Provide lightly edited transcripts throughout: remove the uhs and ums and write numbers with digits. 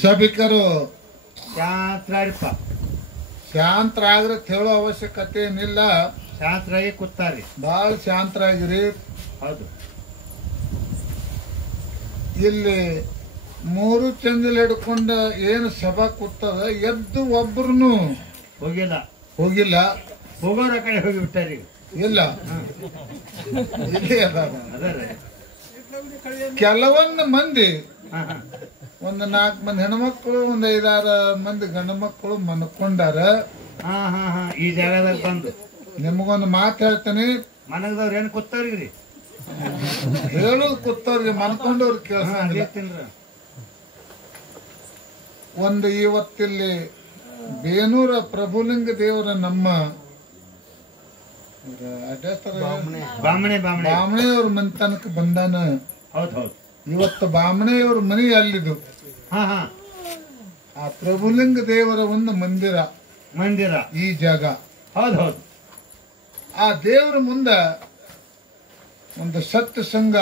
ಸಭಿಕರು ಶಾಂತರಾರಿಪ್ಪ, ಶಾಂತರಾಗ್ರೆ ಹೇಳೋ ಅವಶ್ಯಕತೆ ಏನಿಲ್ಲ. ಶಾಂತರಾಗಿ ಕೂತಾರಿ, ಬಹಳ ಶಾಂತರಾಗಿರಿ. ಹೌದು. ಇಲ್ಲಿ ಮೂರು ಚಂದಿಲ್ ಹಿಡ್ಕೊಂಡ ಏನು ಸಭಾ ಕೂತದ, ಎದ್ದು ಒಬ್ರು ಹೋಗಿಲ್ಲ, ಹೋಗೋರ ಕಡೆ ಹೋಗಿಬಿಟ್ಟಾರಿ. ಇಲ್ಲ, ಇಲ್ಲಿ ಅದಾರ ಕೆಲವೊಂದು ಮಂದಿ, ಒಂದು 4 ಮಂದಿ ಹೆಣ್ಮಕ್ಳು, ಒಂದು 5-6 ಮಂದಿ ಗಂಡು ಮಕ್ಕಳು ಮನ್ಕೊಂಡಾರ. ಈ ಜಾಗದಾಗ ಬಂದು ನಿಮಗೊಂದು ಮಾತು ಹೇಳ್ತೇನೆ. ಮನಗದವ್ರ ಏನ್ ಕೂತಾರ್ರಿ? ಹೇಳೋದು ಕೂತವ್ರಿಗೆ, ಮನ್ಕೊಂಡವ್ರು ಕೇಳಿಸ್ತಿಲ್ಲ. ಒಂದು ಇವತ್ತಿಲ್ಲಿ ಬೇನೂರ ಪ್ರಭುಲಿಂಗ ದೇವರ ನಮ್ಮ ಬಾಮಣೆಯವ್ರ ಮನೆತನಕ್ಕೆ ಬಂದಾನ. ಹೌದು. ಇವತ್ತು ಬಾಮಣೆಯವ್ರ ಮನೆ ಅಲ್ಲಿದು. ಆ ಪ್ರಭುಲಿಂಗ ದೇವರ ಒಂದು ಮಂದಿರ ಈ ಜಾಗ. ಹೌದು. ಆ ದೇವರ ಮುಂದ ಒಂದು ಸತ್ಯ ಸಂಘ,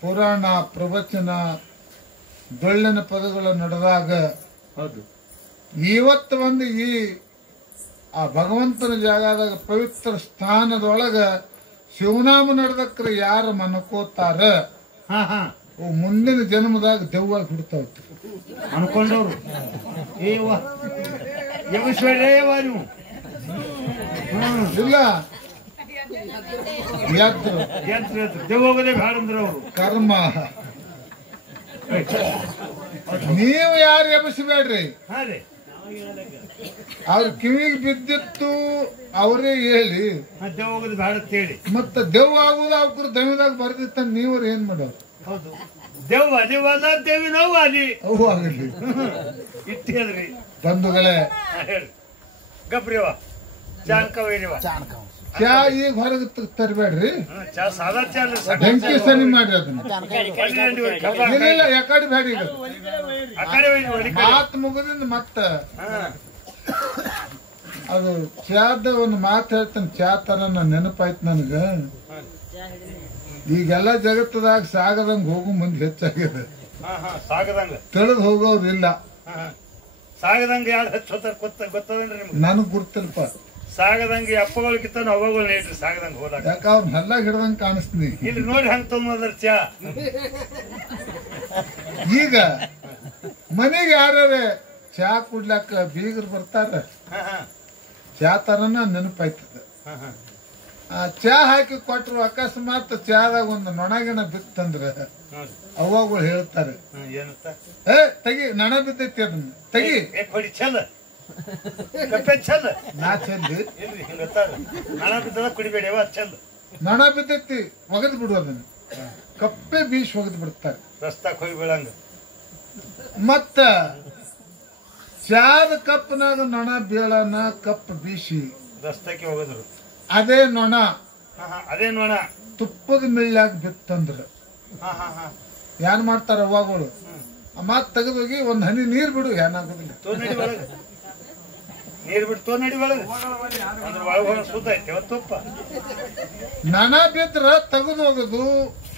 ಪುರಾಣ, ಪ್ರವಚನ, ಡೊಳ್ಳಿನ ಪದಗಳು ನಡೆದಾಗ, ಹೌದು, ಇವತ್ತು ಒಂದು ಆ ಭಗವಂತನ ಜಾಗದಾಗ ಪವಿತ್ರ ಸ್ಥಾನದೊಳಗ ಶಿವನಾಮ ನಡೆದಕ್ರೆ ಯಾರು ಮನ್ಕೋತಾರ, ಮುಂದಿನ ಜನ್ಮದಾಗ ದೆವ್ವಾಗಿ ಹುಡ್ತಾವ ಅನ್ಕೊಂಡವ್ರು. ಇಲ್ಲ, ದೆವ್ವೋಗದೆ ಬೇಡ ಅಂದ್ರ ಅವರು ಕರ್ಮ. ನೀವು ಯಾರು ಎಬ್ಬಿಸಬೇಡ್ರಿ. ಅವ್ರ ಕಿವಿಗೆ ಬಿದ್ದಿತ್ತು ಅವರೇ ಹೇಳಿ ದೆವ್ವೋಗದೆ ಬೇಡ ಅಂತ ಹೇಳಿ. ಮತ್ತ ದೆವ್ವ ಆಗುದು ಅವ್ರ ದೈವದಾಗ ಬರ್ದಿತ್ತ ನೀವ್ರ ಏನ್ ಮಾಡೋರು? ಹೌದು, ದೆವ್ವ ದೇವಲ್ಲ, ದೇವಿ ನಾವು ಅಲ್ಲಿ ಅವು ಆಗಲಿ. ಇಟ್ಟೇಳ್ರಿ ಬಂಧುಗಳೇ, ಹೇಳಿ ಗಬ್ರಿವ ಚಾನ್ಕವೈರಿವ ಚಾ ಈಗ ಹೊರಗೆ ತರಬೇಡ್ರಿ. ಚಾ ಸಾದಾ ಚಾ ಬೆಂಕಿ ಸನಿ ಮಾಡ್ರಿ ಅದನ್ನ. ಇಲ್ಲ, ಯಾಕಡೆ ಬೇಡ. ಈಗ ಮಾತು ಮುಗಿದಿಂದ ಮತ್ತ ಅದು ಚಾದ ಒಂದು ಮಾತು ಹೇಳ್ತಾನೆ. ಚಾ ತರ ನೆನಪಾಯ್ತು ನನಗ. ಈಗೆಲ್ಲ ಜಗತ್ತದಾಗ ಸಾಗದಂಗ ಹೋಗೋ ಮಂದಿ ಹೆಚ್ಚಾಗ್ಯದ. ಸಾಗದಂಗ ತಿಳಿದು ಹೋಗೋರು ಇಲ್ಲ. ಸಾಗದಂಗ ಯಾರು ಹೆಚ್ಚೋತಾರ ಗೊತ್ತದೇನ್ರಿ ನಿಮ್ಗೆ? ನನಗ್ ಗುರ್ತಲ್ಪ. ಸಾಗದಂಗ ಅಪ್ಪಗಳಿಗಿಂತ ಅವ್ವಗಳು ನೇಟ್ರಿ ಸಾಗದಂಗ ಹೋದಾಗ. ಯಾಕ ಅವ್ರ ಹಲ್ಲ ಹಿಡ್ದಂಗ ಕಾಣಿಸ್ತೀನಿ. ಇಲ್ಲಿ ನೋಡಿ ಹಂಗ ತೊಂದ್ರ ಚಾ. ಈಗ ಮನೆಗೆ ಯಾರೇ ಚಾ ಕುಡ್ಲಾಕ ಬೀಗರು ಬರ್ತಾರ, ಚಾ ತರನ ನೆನಪಾಯ್ತದ. ಆ ಚಾ ಹಾಕಿ ಕೊಟ್ರು ಅಕಸ್ಮಾತ್ ಚಾದಾಗ ಒಂದು ನೊಣಗಿಣ ಬಿತ್ತಂದ್ರ ಅವ್ವಗಳು ಹೇಳ್ತಾರೆ, ತೆಗಿ, ನೊಣ ಬಿದ್ದೈತಿ, ಅದನ್ನ ತೆಗಿ. ನಾ ಚೆಲ್ಲಿ ನೊಣ ಬಿದ್ದದ ಕುಡಿಬೇಡಿ, ಚಂದ ನೊಣ ಬಿದ್ದೈತಿ ಒಗದ್ ಬಿಡು, ಅದನ್ನ ಕಪ್ಪೆ ಬೀಸ್ ಒಗದ್ ಬಿಡ್ತಾರೆ ರಸ್ತಾಕ್ ಹೋಗಿ ಬೀಳಂಗ. ಮತ್ತ ಚಾದ ಕಪ್ಪನಾಗ ನೊಣ ಬೀಳನ ಕಪ್ ಬೀಸಿ ರಸ್ತಾಕ್ಕೆ ಹೋಗಿದ್ರು. ಅದೇ ನೊಣ ತುಪ್ಪದ ಮಿಳ್ಳ್ಯಾಗ ಬಿತ್ತಂದ್ರ ಏನ್ ಮಾಡ್ತಾರ ಅವ್ವಗಳು? ಮತ್ ತೆಗೆದೋಗಿ ಒಂದ್ ಹನಿ ನೀರ್ ಬಿಡು, ಏನಾಗೋದಿಲ್ಲ. ನೀರ್ ಬಿಟ್ಟು ನಡಿ ಒಳಗ ಸುತ್ತ ಐತೆ ತುಪ್ಪ. ನೊಣ ಬಿದ್ರ ತೆಗೆದು ಹೋಗುದು,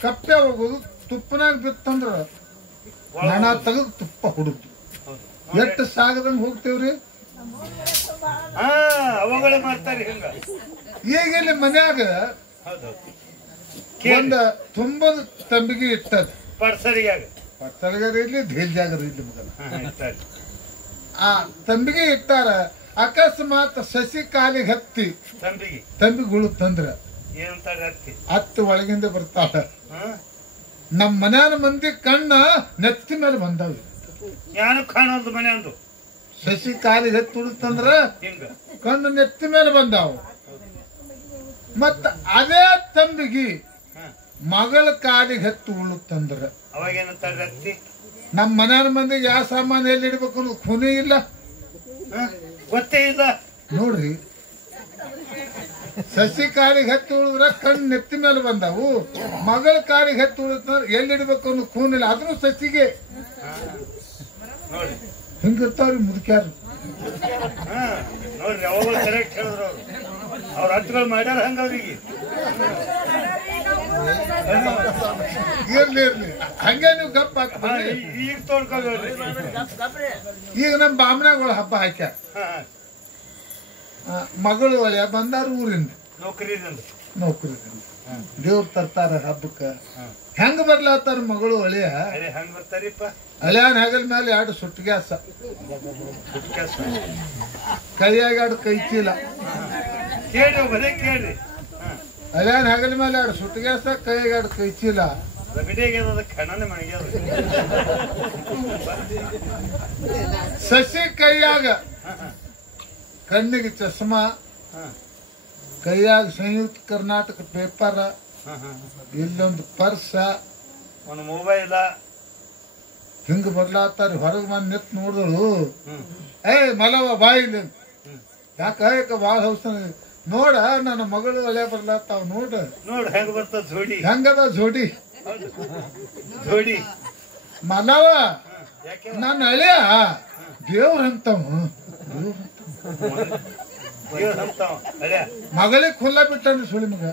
ಕಪ್ಪೆ ಹೋಗುದು. ತುಪ್ಪನಾಗ ಬಿತ್ತಂದ್ರ ನೊಣ ತೆಗೆದು ತುಪ್ಪ ಹುಡುದು. ಎಷ್ಟು ಸಾಗದಂಗ ಹೋಗ್ತೇವ್ರಿ. ಅವುಗಳೇ ಮಾಡ್ತಾರೆ ಹಿಂಗ. ಈಗ ಇಲ್ಲಿ ಮನ್ಯಾಗ ಒಂದ ತುಂಬದ ತಂಬಿಗೆ ಇಟ್ಟದ, ಪಡ್ಸರಿಗಾರ ಇರ್ಲಿ, ಧೀಲ್ಜಾಗರ ಇರ್ಲಿ, ಮಗನ ಆ ತಂಬಿಗೆ ಇಟ್ಟಾರ. ಅಕಸ್ಮಾತ್ ಸಸಿ ಕಾಲಿಗೆ ಹತ್ತಿ ತಂಬಿಗಳು ತಂದ್ರ ಹತ್ತಿ ಒಳಗಿಂದ ಬರ್ತಾಳ. ನಮ್ ಮನ್ಯಾನ ಮಂದಿ ಕಣ್ಣ ನೆತ್ತಿ ಮೇಲೆ ಬಂದಾವ. ಕಾಣೋದು ಮನೆ ಅಂದು ಸಸಿ ಕಾಲಿಗೆ ಹತ್ತಿ ಉಳಿತಂದ್ರ ಕಣ್ಣು ನೆತ್ತಿ ಮೇಲೆ ಬಂದಾವ. ಮತ್ತ ಅದೇ ತಂಬಿಗಿ ಮಗಳ ಕಾಲಿಗೆ ಹತ್ತಿ ಉಳುತ್ತಂದ್ರ ಅವಾಗೇನಂತ ನಮ್ ಮನ್ಯಾನ ಮಂದಿಗೆ ಯಾವ ಸಾಮಾನು ಎಲ್ಲಿ ಇಡ್ಬೇಕು ಅನ್ನೋದು ಖುನಿ ಇಲ್ಲ, ಗೊತ್ತೇ ಇಲ್ಲ ನೋಡ್ರಿ. ಸಸಿ ಕಾಲಿಗೆ ಹತ್ತಿ ಉಳಿದ್ರ ಕಣ್ಣು ನೆತ್ತಿ ಮೇಲೆ ಬಂದಾವು. ಮಗಳ ಕಾಲಿಗೆ ಹತ್ತಿ ಉಳಿತಂದ್ರ ಎಲ್ಲಿ ಇಡ್ಬೇಕು ಅನ್ನೋ ಖೂನ್ ಇಲ್ಲ, ಅದನ್ನು ಸಸಿಗೆ ಹಿಂಗಿರ್ತಾವ್ರಿ ಮುದುಕ್ಯಾರ. ನೋಡ್ರಿ ಅವಾಗ ಕರೆಕ್ಟ್ ಹೇಳಿದ್ರು ಅವ್ರ ಹತ್ತುಗಳು ಮಾಡ್ಯಾರ ಹಂಗ ಅವ್ರಿಗೆ. ಇರ್ಲಿ ಇರ್ಲಿ ಹಂಗೆ ನೀವು ಗಪ್ ಹಾಕ್ಬಿಡ್ರಿ. ಈಗ ತೋಡ್ಕೊಳ್ರಿ. ಈಗ ನಮ್ಮ ಬಾಮಣಗಳು ಹಬ್ಬ ಹಾಕ್ಯಾರ. ಮಗಳು ಒಳ್ಳೆ ಬಂದಾರ ಊರಿಂದ ನೌಕರಿದಿಂದ ದೇವ್ರ ತರ್ತಾರ ಹಬ್ಬಕ್ಕ. ಹೆಂಗ ಬರ್ಲಾತಾರ ಮಗಳು ಒಳೆಯ ಹೆಂಗ್ ಬರ್ತಾರಿಪ್ಪ? ಹಳ್ಯಾನ ಹಗಲ್ ಮೇಲೆ 2 ಸುಟ್ಗ್ಯಾಸ, ಕೈಯಾಗ 2 ಕೈ ಚೀಲ. ಕೇಳ್ರಿ ಬರೇ ಕೇಳ್ರಿ. ಹಳ್ಯಾನ ಹಗಲ್ ಮೇಲೆ 2 ಸುಟ್ಗ್ಯಾಸ, ಕೈಯಾಗ 2 ಕೈ ಚೀಲ. ಸಸಿ ಕೈಯಾಗ ಕಣ್ಣಿಗೆ ಚಸ್ಮಾ, ಕೈಯಾಗ ಸಂಯುಕ್ತ ಕರ್ನಾಟಕ ಪೇಪರ್, ಇಲ್ಲೊಂದು ಪರ್ಸ, ಒಂದು ಮೊಬೈಲ. ಹಿಂಗ ಬರ್ಲಾತಾರ. ಹೊರಗೆ ಬಂದ್ ನಿತ್ ನೋಡಿದಳು, ಏ ಮಲವ ಬಾಯಿಲಿ ಯಾಕ ಬಾಳ ಹೌಸ್ತಾನ ನೋಡ ನನ್ನ ಮಗಳು ಒಳ್ಳೆ ಬರ್ಲಾತಾವ ನೋಡ ನೋಡ್ ಹೆಂಗ ಬರ್ತದ ಜೋಡಿ. ಹೆಂಗದ ಜೋಡಿ ಜೋಡಿ ಮಲವ ನನ್ನ ಹಳೆಯ ದೇವ್ರಂತವ ಮಗಳಿಗೆ ಖುಲ್ಲ ಬಿಟ್ಟನು ಸುಳಿ ಮಗ.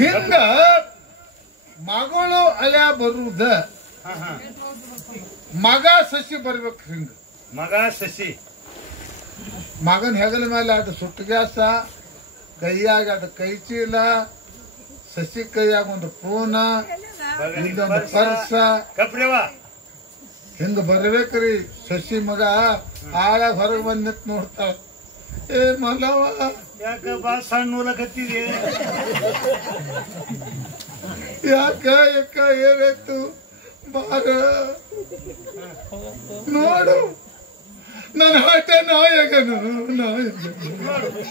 ಹಿಂಗ ಮಗಳು ಅಲ್ಯ ಬರುದ, ಮಗ ಸಸಿ ಬರ್ಬೇಕು. ಹಿಂಗ ಮಗ ಸಸಿ, ಮಗನ ಹೆಗಲ ಮೇಲೆ 2 ಸುಟ್ಟಗ್ಯಾಸ, ಕೈಯಾಗ 2 ಕೈ ಚೀಲ, ಸಸಿ ಕೈಯಾಗ 1 ಫೋನ, ಇಲ್ಲೊಂದು ಪರ್ಸ. ಹಿಂಗ ಬರ್ಬೇಕ್ರಿ. ಸಸಿ ಮಗ ಆಳಾಗ ಹೊರಗೆ ಬಂದ್ ನಿಂತ್ ನೋಡ್ತಾಳ, ಏ ಮಲವ ಯಾಕ ಬಾ ಸಣ್ಣ ನೂಲಕತ್ತಿದೆ, ಯಾಕ ಯಾಕ ಏನಾಯ್ತು ಬಾರ ನೋಡು ನನ್ನ ಹಾಟ ನಾಯಕನು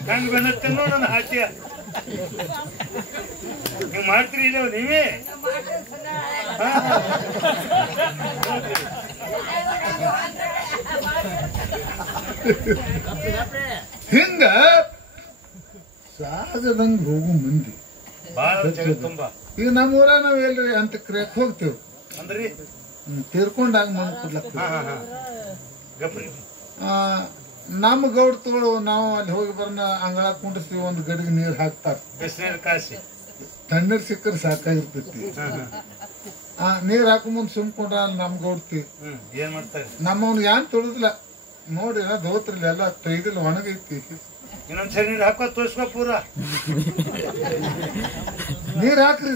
ಹೆಂಗ್ ಬೆನ್ನತ್ತೆ ನೋಡ ನನ್ನ ಹಾಟ್ಯ. ನೀವ್ ಮಾಡ್ತೀರಿ ಇಲ್ಲ ನೀವೇ? ಹಿಂಗ ಸಾಗದಂಗ ಹೋಗು ಮಂದಿ ಬಾಳ ತುಂಬಾ. ಈಗ ನಮ್ಮೂರ ನಾವ್ ಎಲ್ರಿ ಅಂತ ಕ್ರಿಯಕ್ ಹೋಗ್ತೇವ್ ಅಂದ್ರಿ ತೀರ್ಕೊಂಡಾಗ ಮಣ್ಣು ಕೊಡ್ಲಕ್ಕ. ಗಪ್ರಿ ನಮ್ಮ ಗೌಡ್ ತಗೊಳು ನಾವು ಅಲ್ಲಿ ಹೋಗಿ ಬರ್ನ ಅಂಗಳ ಕುಂಡಿಸ್ತೀವಿ, 1 ಗಡಿಗೆ ನೀರ್ ಹಾಕ್ತಾರ. ಬಿಸಿನೀರ್ ಕಾಸಿ ತಣ್ಣೀರ್ ಸಿಕ್ಕರೆ ಸಾಕಾಗಿರ್ತೈತಿ. ನೀರ್ ಹಾಕ ಮುಂದ್ ಸುಮ್ಕೊಂಡ್ರ ಅಲ್ಲಿ ನಮ್ ಗೌಡ್ತಿ ಏನ್ ಮಾಡ್ತಾರೆ? ನಮ್ಮವ್ನ ಏನ್ ತೊಳೆದಿಲ್ಲ ನೋಡಿ, ದೋತ್ರಲ್ಲ ಎಲ್ಲ ತೊಯ್ದಿಲ್ಲ, ಒಣಗೈತಿ. ಇನ್ನೊಂದ್ಸರಿ ನೀರ್ ಹಾಕೋ ತೋರ್ಸ್ಕೊ ಪೂರ. ನೀರ್ ಹಾಕ್ರಿ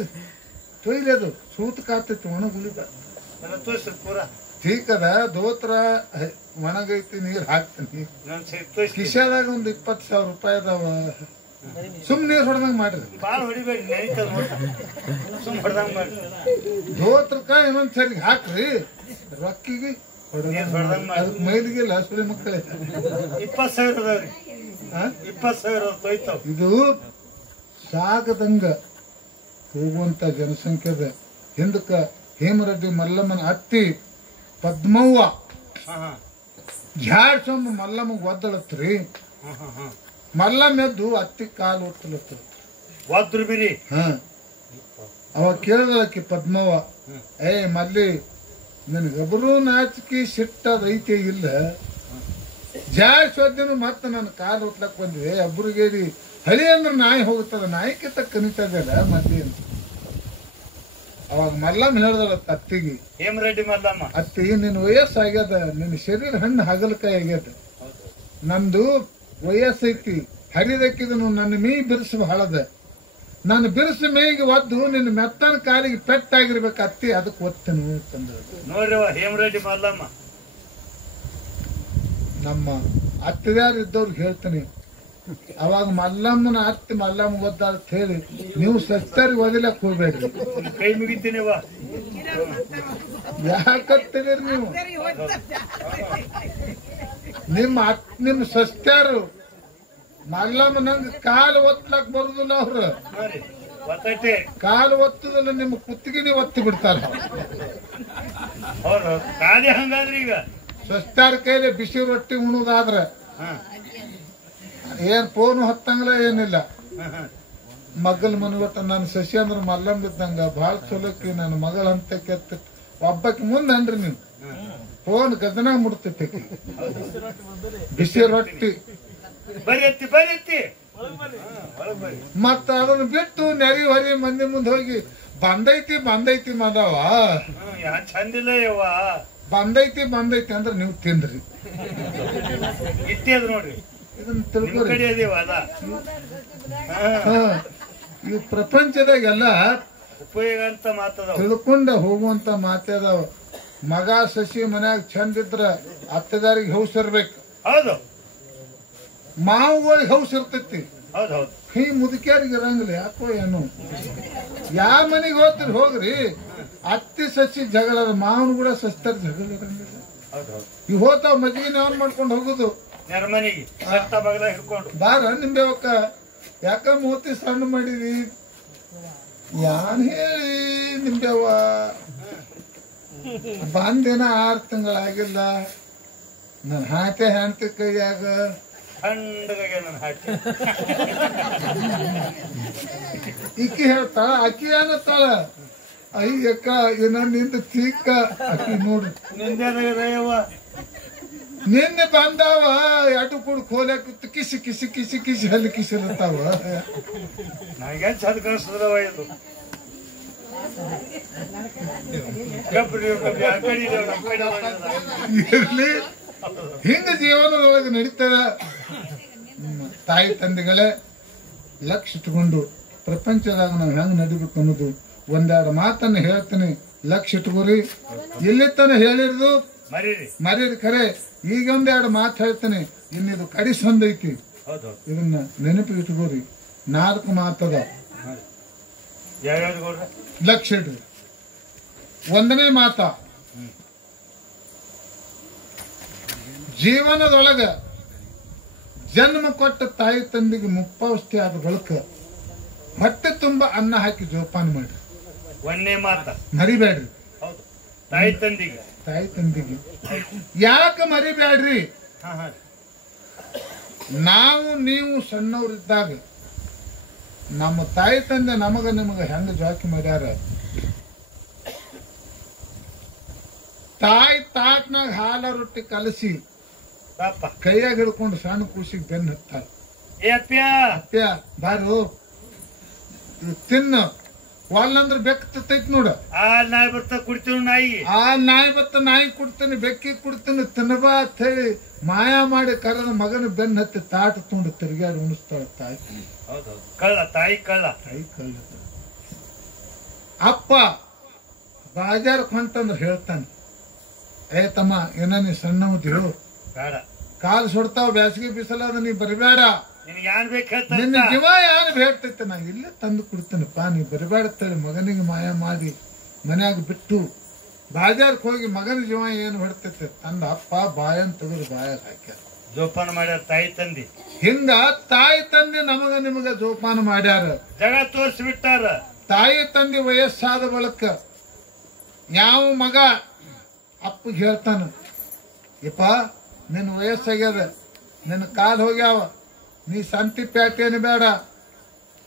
ತೊಯ್ಲಿ, ಅದು ಸೂತ ಕಾತೈತಿ, ಒಣಗುಳಿದ ತೋರ್ಸ್ರಿ ಪೂರ. ಠೀಕ್ ಅದ, ದೋತ್ರ ಒಣಗೈತಿ, ನೀರ್ ಹಾಕ್ತೀನಿ. ಕಿಶಾದಾಗ 20,000 ರೂಪಾಯಿ ಅದಾವ, ಸುಮ್ ನೀರ್ ಹೊಡೆದಂಗ ಮಾಡ್ರಿ. ಬಾಳ್ ಹೊಡಿಬೇಡಿ, ಸುಮ್ ಹೊಡೆದಂಗ ಮಾಡ್ರಿ. ದೋತ್ರಕ್ಕ ಇನ್ನೊಂದ್ಸರಿ ಹಾಕ್ರಿ, ರೊಕ್ಕಿಗೆ ಅದಕ್ಕೆ ಮೈಲಿಗಿಲ್ಲ ಸುಳಿ ಮಕ್ಕಳೇ. 20,000 ಅದಾವ್ರಿ, 20,000 ತೊಯ್ತಾವ. ಇದು ಸಾಗದಂಗ ಹೋಗುವಂತ ಜನಸಂಖ್ಯೆದ. ಹಿಂದಕ್ಕ ಹೇಮರೆಡ್ಡಿ ಮಲ್ಲಮ್ಮನ ಅತ್ತಿ ಪದ್ಮವ್ವ ಜಾಡ್ಸೊಂಬ ಮಲ್ಲಮ್ಮಗ್ ಒದ್ದಳತ್ರಿ. ಮಲ್ಲಮ್ಮ ಎದ್ದು ಅತ್ತಿ ಕಾಲು ಒತ್ತಲತ್ತ ಒದ್ರು ಬಿರಿ. ಅವ ಕೇಳದಳಕ್ಕಿ ಪದ್ಮವ್ವ, ಏ ಮಲ್ಲಿ ನನ್ಗಬ್ರು ನಾಚಿಕೆ ಸಿಟ್ಟದೈತೆ ಇಲ್ಲ, ಜಾಡ್ಸೋದ್ಯನು ಮತ್ತ ನನ್ನ ಕಾಲು ಒತ್ಲಕ್ ಬಂದಿದೆ, ಒಬ್ರಿಗೇರಿ ಹಳಿ ಅಂದ್ರೆ ನಾಯಿ ಹೋಗುತ್ತದ, ನಾಯಿಕಿತ್ತ ಕನಿತದಲ್ಲ ಮದ್ದಿ ಅಂತ. ಅವಾಗ ಮಲ್ಲಮ್ಮ ಹೇಳ್ದಳ ಅತ್ತಿಗೆ, ಹೇಮರೆಡ್ಡಿ ಮಲ್ಲಮ್ಮ, ಅತ್ತಿ ನಿನ್ ವಯಸ್ಸಾಗ್ಯದ, ನಿನ್ ಶರೀರ ಹಣ್ಣು ಹಗಲಕಾಯಿ ಆಗ್ಯದ, ನಂದು ವಯಸ್ಸೈತಿ, ಹರಿದಕ್ಕಿದನು ನನ್ನ ಮೀ ಬಿರುಸು ಬಹಳದ, ನನ್ನ ಬಿರುಸು ಮೇಯಿಗೆ ಒದ್ದು ನಿನ್ನ ಮೆತ್ತನ ಕಾಲಿಗೆ ಪೆಟ್ಟಾಗಿರ್ಬೇಕು ಅತ್ತಿ, ಅದಕ್ಕೆ ಒತ್ತನು ತಂದ. ನೋಡ್ರಿ ಹೇಮರೆಡ್ಡಿ ಮಲ್ಲಮ್ಮ, ನಮ್ಮ ಅತ್ತಿದಾರ ಇದ್ದವ್ರಿಗೆ ಹೇಳ್ತೀನಿ. ಅವಾಗ ಮಲ್ಲಮ್ಮನ ಅತ್ತಿ ಮಲ್ಲಮ್ಮ ಗೊತ್ತ ಅಂತ ಹೇಳಿ ನೀವು ಸತ್ತರಿಗೆ ಒದಿಲಕ್ ಹೋಗ್ಬೇಡ್ರಿ, ಕೈ ಮುಗಿತೀನಿ. ಯಾಕತ್ತೀರಿ ನೀವು? ನಿಮ್ಮ ಸಸ್ತ್ಯಾರು ಮಲ್ಲಮ್ಮನಂಗ ಕಾಲು ಒತ್ತಲಕ್ ಬರುದಿಲ್ಲ, ಅವ್ರು ಕಾಲು ಒತ್ತದಲ್ಲ, ನಿಮ್ಮ ಕುತ್ತಿಗೆ ಒತ್ತಿ ಬಿಡ್ತಾರ. ಹಂಗಾದ್ರಿ ಈಗ ಸಸ್ತ್ಯಾರ ಕೈಲಿ ಬಿಸಿ ರೊಟ್ಟಿ ಉಣುದಾದ್ರ ಏನ್ ಫೋನು ಹತ್ತಂಗಲ ಏನಿಲ್ಲ. ಮಗ್ಗಲ್ ಮನಗೊಟ್ಟ ನನ್ನ ಸಸಿ ಅಂದ್ರ ಮಲ್ಲಮ್ಮ ಇದ್ದಂಗ ಬಾಳ ಚಲೋಕಿ, ನನ್ನ ಮಗಳ ಅಂತ ಕೆತ್ತ ಒಬ್ಬಕ್ಕೆ ಮುಂದೆ ಅನ್ರಿ ನೀವು ಫೋನ್ ಗದನಾಗ ಮುಡ್ತೈತಿ. ಬಿಸಿ ರೊಟ್ಟಿ ಬರೀ ಒಳಗ್ ಬರ್ರಿ. ಮತ್ತ ಅದನ್ನ ಬಿಟ್ಟು ನೆರಿ ಹೊರಿ ಮಂದಿ ಮುಂದೆ ಹೋಗಿ ಬಂದೈತಿ ಮಾದವ ಯಾ ಚಂದಿಲ್ಲ ಯವ್ವ ಬಂದೈತಿ ಅಂದ್ರೆ ನೀವು ತಿಂದ್ರಿ ಇಟ್ಟೆ ಅದ್ ನೋಡ್ರಿ ಇದನ್ನ ನಿಮ್ ತಿಳ್ಕೊರಿ. ಕಡೆ ಅದೇವ ಅದ ಇವು ಪ್ರಪಂಚದಾಗೆಲ್ಲ ಉಪಯೋಗ ಅಂತ ಮಾತದ ತಿಳ್ಕೊಂಡ ಹೋಗುವಂತ ಮಾತೇದಾವ. ಮಗ ಸಸಿ ಮನ್ಯಾಗ ಚಂದ ಇದ್ರ ಅತ್ತೆದಾರಿಗೆ ಹೌಸ್ ಇರ್ಬೇಕು, ಹೌದು ಮಾವುಗಳಿಗೆ ಹೌಸ್ ಇರ್ತೈತಿ. ಹೌದ್ ಹೌದು ಕೈ ಮುದುಕಿಯರಿಗೆ ಇರಂಗಿಲ್ಲ ಯಾಕೋ ಏನು. ಯಾವ ಮನೆಗೆ ಹೋಗ್ತೀರಿ ಹೋಗ್ರಿ, ಅತ್ತಿ ಸಸಿ ಜಗಳ, ಮಾವನ್ ಕೂಡ ಸಸ್ತಾರ ಜಗಳ ಇರಂಗಿಲ್ಲ. ಹೌದ್ ಹೌದು ಇವ್ ಹೋತಾವ ಮಜ್ಜಿಗೆ ನಾವ್ ಮಾಡ್ಕೊಂಡು ಹೋಗುದು. ನೆರಮನಿಗೆ ಸತ್ತ ಬಗಲ ಹಿಡ್ಕೊಂಡು ಬಾರ ನಿಂಬೆವಕ್ಕ ಯಾಕ ಮೂತಿ ಸಣ್ಣ ಮಾಡಿದಿ ಯಾನ್ ಹೇಳಿ ನಿಂಬೆವ್ವ ಬಂದೇನ 6 ತಿಂಗಳಾಗಿಲ್ಲ, ನನ್ ಹಾಟೆ ಹೆಣ್ತಿ ಕೈಯಾಗ ಖಂಡಗೆ ನನ್ನ ಹಾಕಿ ಈಕಿ ಹೇಳ್ತಾಳ, ಆಕಿ ಏನತ್ತಾಳ, ಅಯ್ಯಕ್ಕ ಏನ ನಿಂದ ತೀಕ್ಕ ಆಕಿ ನೋಡ್ರಿ ನಿಂದೇನಯ್ಯವ್ವ ನಿನ್ನೆ ಬಂದಾವ ಎರಡು ಕೂಡ ಕೋಲ್ಯಾಕ ಕಿಸಿ ಕಿಸಿ ಕಿಸಿ ಕಿಸಿ ಹಲ್ಲಿ ಕಿಸಿಲತ್ತಾವ. ನನಗೇನ್ ಚಂದ ಕಾಣಿಸ್ತದವ ಇದು ಕಬ್ರಿ ಆ ಕಡೆ ಇದೆ, ನಮ್ಮ ಕಡೆ ಇದೆ. ಇರ್ಲಿ, ಹಿಂಗ ಜೀವನದೊಳಗೆ ನಡೀತದ. ತಾಯಿ ತಂದೆಗಳೇ ಲಕ್ಷ ಇಟ್ಕೊಂಡು ಪ್ರಪಂಚದಾಗ ನಾವು ಹೆಂಗ್ ನಡಿಬೇಕು ಅನ್ನೋದು ಒಂದೆರಡು ಮಾತನ್ನ ಹೇಳ್ತೀನಿ, ಲಕ್ಷ ಇಟ್ಕೋರಿ. ಇಲ್ಲಿ ತನ ಹೇಳಿರೋದು ಮರೀರಿ ಖರೆ. ಈಗ ಒಂದೆರಡು ಮಾತು ಹೇಳ್ತೀನಿ, ಇನ್ನಿದು ಕಡಿಸಂದೈತಿ, ಹೌದು ಇದನ್ನ ನೆನಪಿಗೆ ಇಟ್ಕೋರಿ. 4 ಮಾತದ, ಯಾವ್ಯಾವ್ದು ಗೌಡ್ರ ಲಕ್ಷ ಇಡ್ರಿ. 1ನೇ ಮಾತ, ಜೀವನದೊಳಗ ಜನ್ಮ ಕೊಟ್ಟ ತಾಯಿ ತಂದೆಗೆ ಮುಪ್ಪಾವಸ್ಥೆ ಆದ ಬಳಿಕ ಹೊಟ್ಟೆ ತುಂಬ ಅನ್ನ ಹಾಕಿ ಜೋಪಾನ ಮಾಡ್ರಿ. 1ನೇ ಮಾತ ಮರಿಬೇಡ್ರಿ. ಹೌದು ತಾಯಿ ತಂದಿಗೆ ತಾಯಿ ತಂದೆಗೆ ಯಾಕೆ ಮರಿಬೇಡ್ರಿ? ಹಾ ಹಾ ನಾವು ನೀವು ಸಣ್ಣವ್ರಿದ್ದಾಗ ನಮ್ಮ ತಾಯಿ ತಂದೆ ನಮಗ ನಿಮಗ ಹೆಂಗ ಜಾಕಿ ಮಾಡ್ಯಾರ. ತಾಯಿ ತಾಟ್ನಾಗ ಹಾಲ ರೊಟ್ಟಿ ಕಲಸಿ ಪಾಪ ಕೈಯಾಗ ಹಿಡ್ಕೊಂಡು ಸಣ್ಣ ಕೂಸಿಗೆ ಬೆನ್ನು ಹತ್ತಾರ. ಏ ಅಪ್ಪ್ಯ ಅಪ್ಪ್ಯ ಬಾರು ತಿನ್ನು, ವಾಲ್ನಂದ್ರ ಬೆಕ್ಕ ತತ್ತೈತಿ ನೋಡ. ಆ ನಾಯಿ ಬರ್ತಾ ಕುಡ್ತೀವಿ ನಾಯಿ. ಆ ನಾಯಿ ಬತ್ತ ನಾಯಿ ಕೊಡ್ತೀನಿ, ಬೆಕ್ಕಿ ಕೊಡ್ತೀನಿ, ತಿನ್ನಬಾ ಅಂತ ಹೇಳಿ ಮಾಯಾ ಮಾಡಿ ಕರೆದ ಮಗನ ಬೆನ್ನ ಹತ್ತಿ ತಾಟ ತುಂಡು ತಿರುಗಾಡಿ ಉಣಿಸ್ತಾಳ ತಾಯಿ. ಹೌದೌದು ಕಳ್ಳ, ತಾಯಿ ಕಳ್ಳ. ತಾಯಿ ಕಳ್ಳ. ಅಪ್ಪ ಬಾಜಾರಕ್ಕೆ ಹೊಂಟಂದ್ರ ಹೇಳ್ತಾನೆ, ಏ ತಮ್ಮ ಏನ ನೀ ಸಣ್ಣವದಿರು, ಬೇಡ ಕಾಲು ಸುಡ್ತಾವ, ಬ್ಯಾಸಿಗೆ ಬಿಸಲದ, ನೀ ಬರಬೇಡ, ನಿನಗೆ ಯಾನ್ ಬೇಕು ನಿನ್ನ ಹೇಳ್ತಾನೆ. ಜೀವ ಯಾರು ಬೇಡ್ತೈತೆ, ನಾ ಇಲ್ಲೇ ತಂದು ಕೊಡ್ತೇನಪ್ಪ, ನೀ ಬರಬೇಡತ್ತೇಳಿ ಮಗನಿಗೆ ಮಾಯ ಮಾಡಿ ಮನ್ಯಾಗ ಬಿಟ್ಟು ಬಾಜಾರ್ಕ್ ಹೋಗಿ ಮಗನ ಜೀವ ಏನು ಹೊಡ್ತೈತೆ ತಂದ ಅಪ್ಪ ಬಾಯನ್ ತೆಗೆದು ಬಾಯಾಗ ಹಾಕ್ಯಾರ. ಜೋಪಾನ ಮಾಡ್ಯಾರ ತಾಯಿ ತಂದಿ. ಹಿಂಗ ತಾಯಿ ತಂದೆ ನಮಗ ನಿಮಗ ಜೋಪಾನ ಮಾಡ್ಯಾರ. ಜಗ ತೋರಿಸ್ಬಿಟ್ಟಾರ. ತಾಯಿ ತಂದೆ ವಯಸ್ಸಾದ ಬಳಿಕ ಯಾವ ಮಗ ಅಪ್ಪಗೆ ಹೇಳ್ತಾನ, ಯಪ್ಪ ನಿನ್ನ ವಯಸ್ಸಾಗ್ಯದ, ನಿನ್ನ ಕಾಲು ಹೋಗ್ಯಾವ, ನೀ ಸಂತಿ ಪ್ಯಾಟೇನು ಬೇಡ,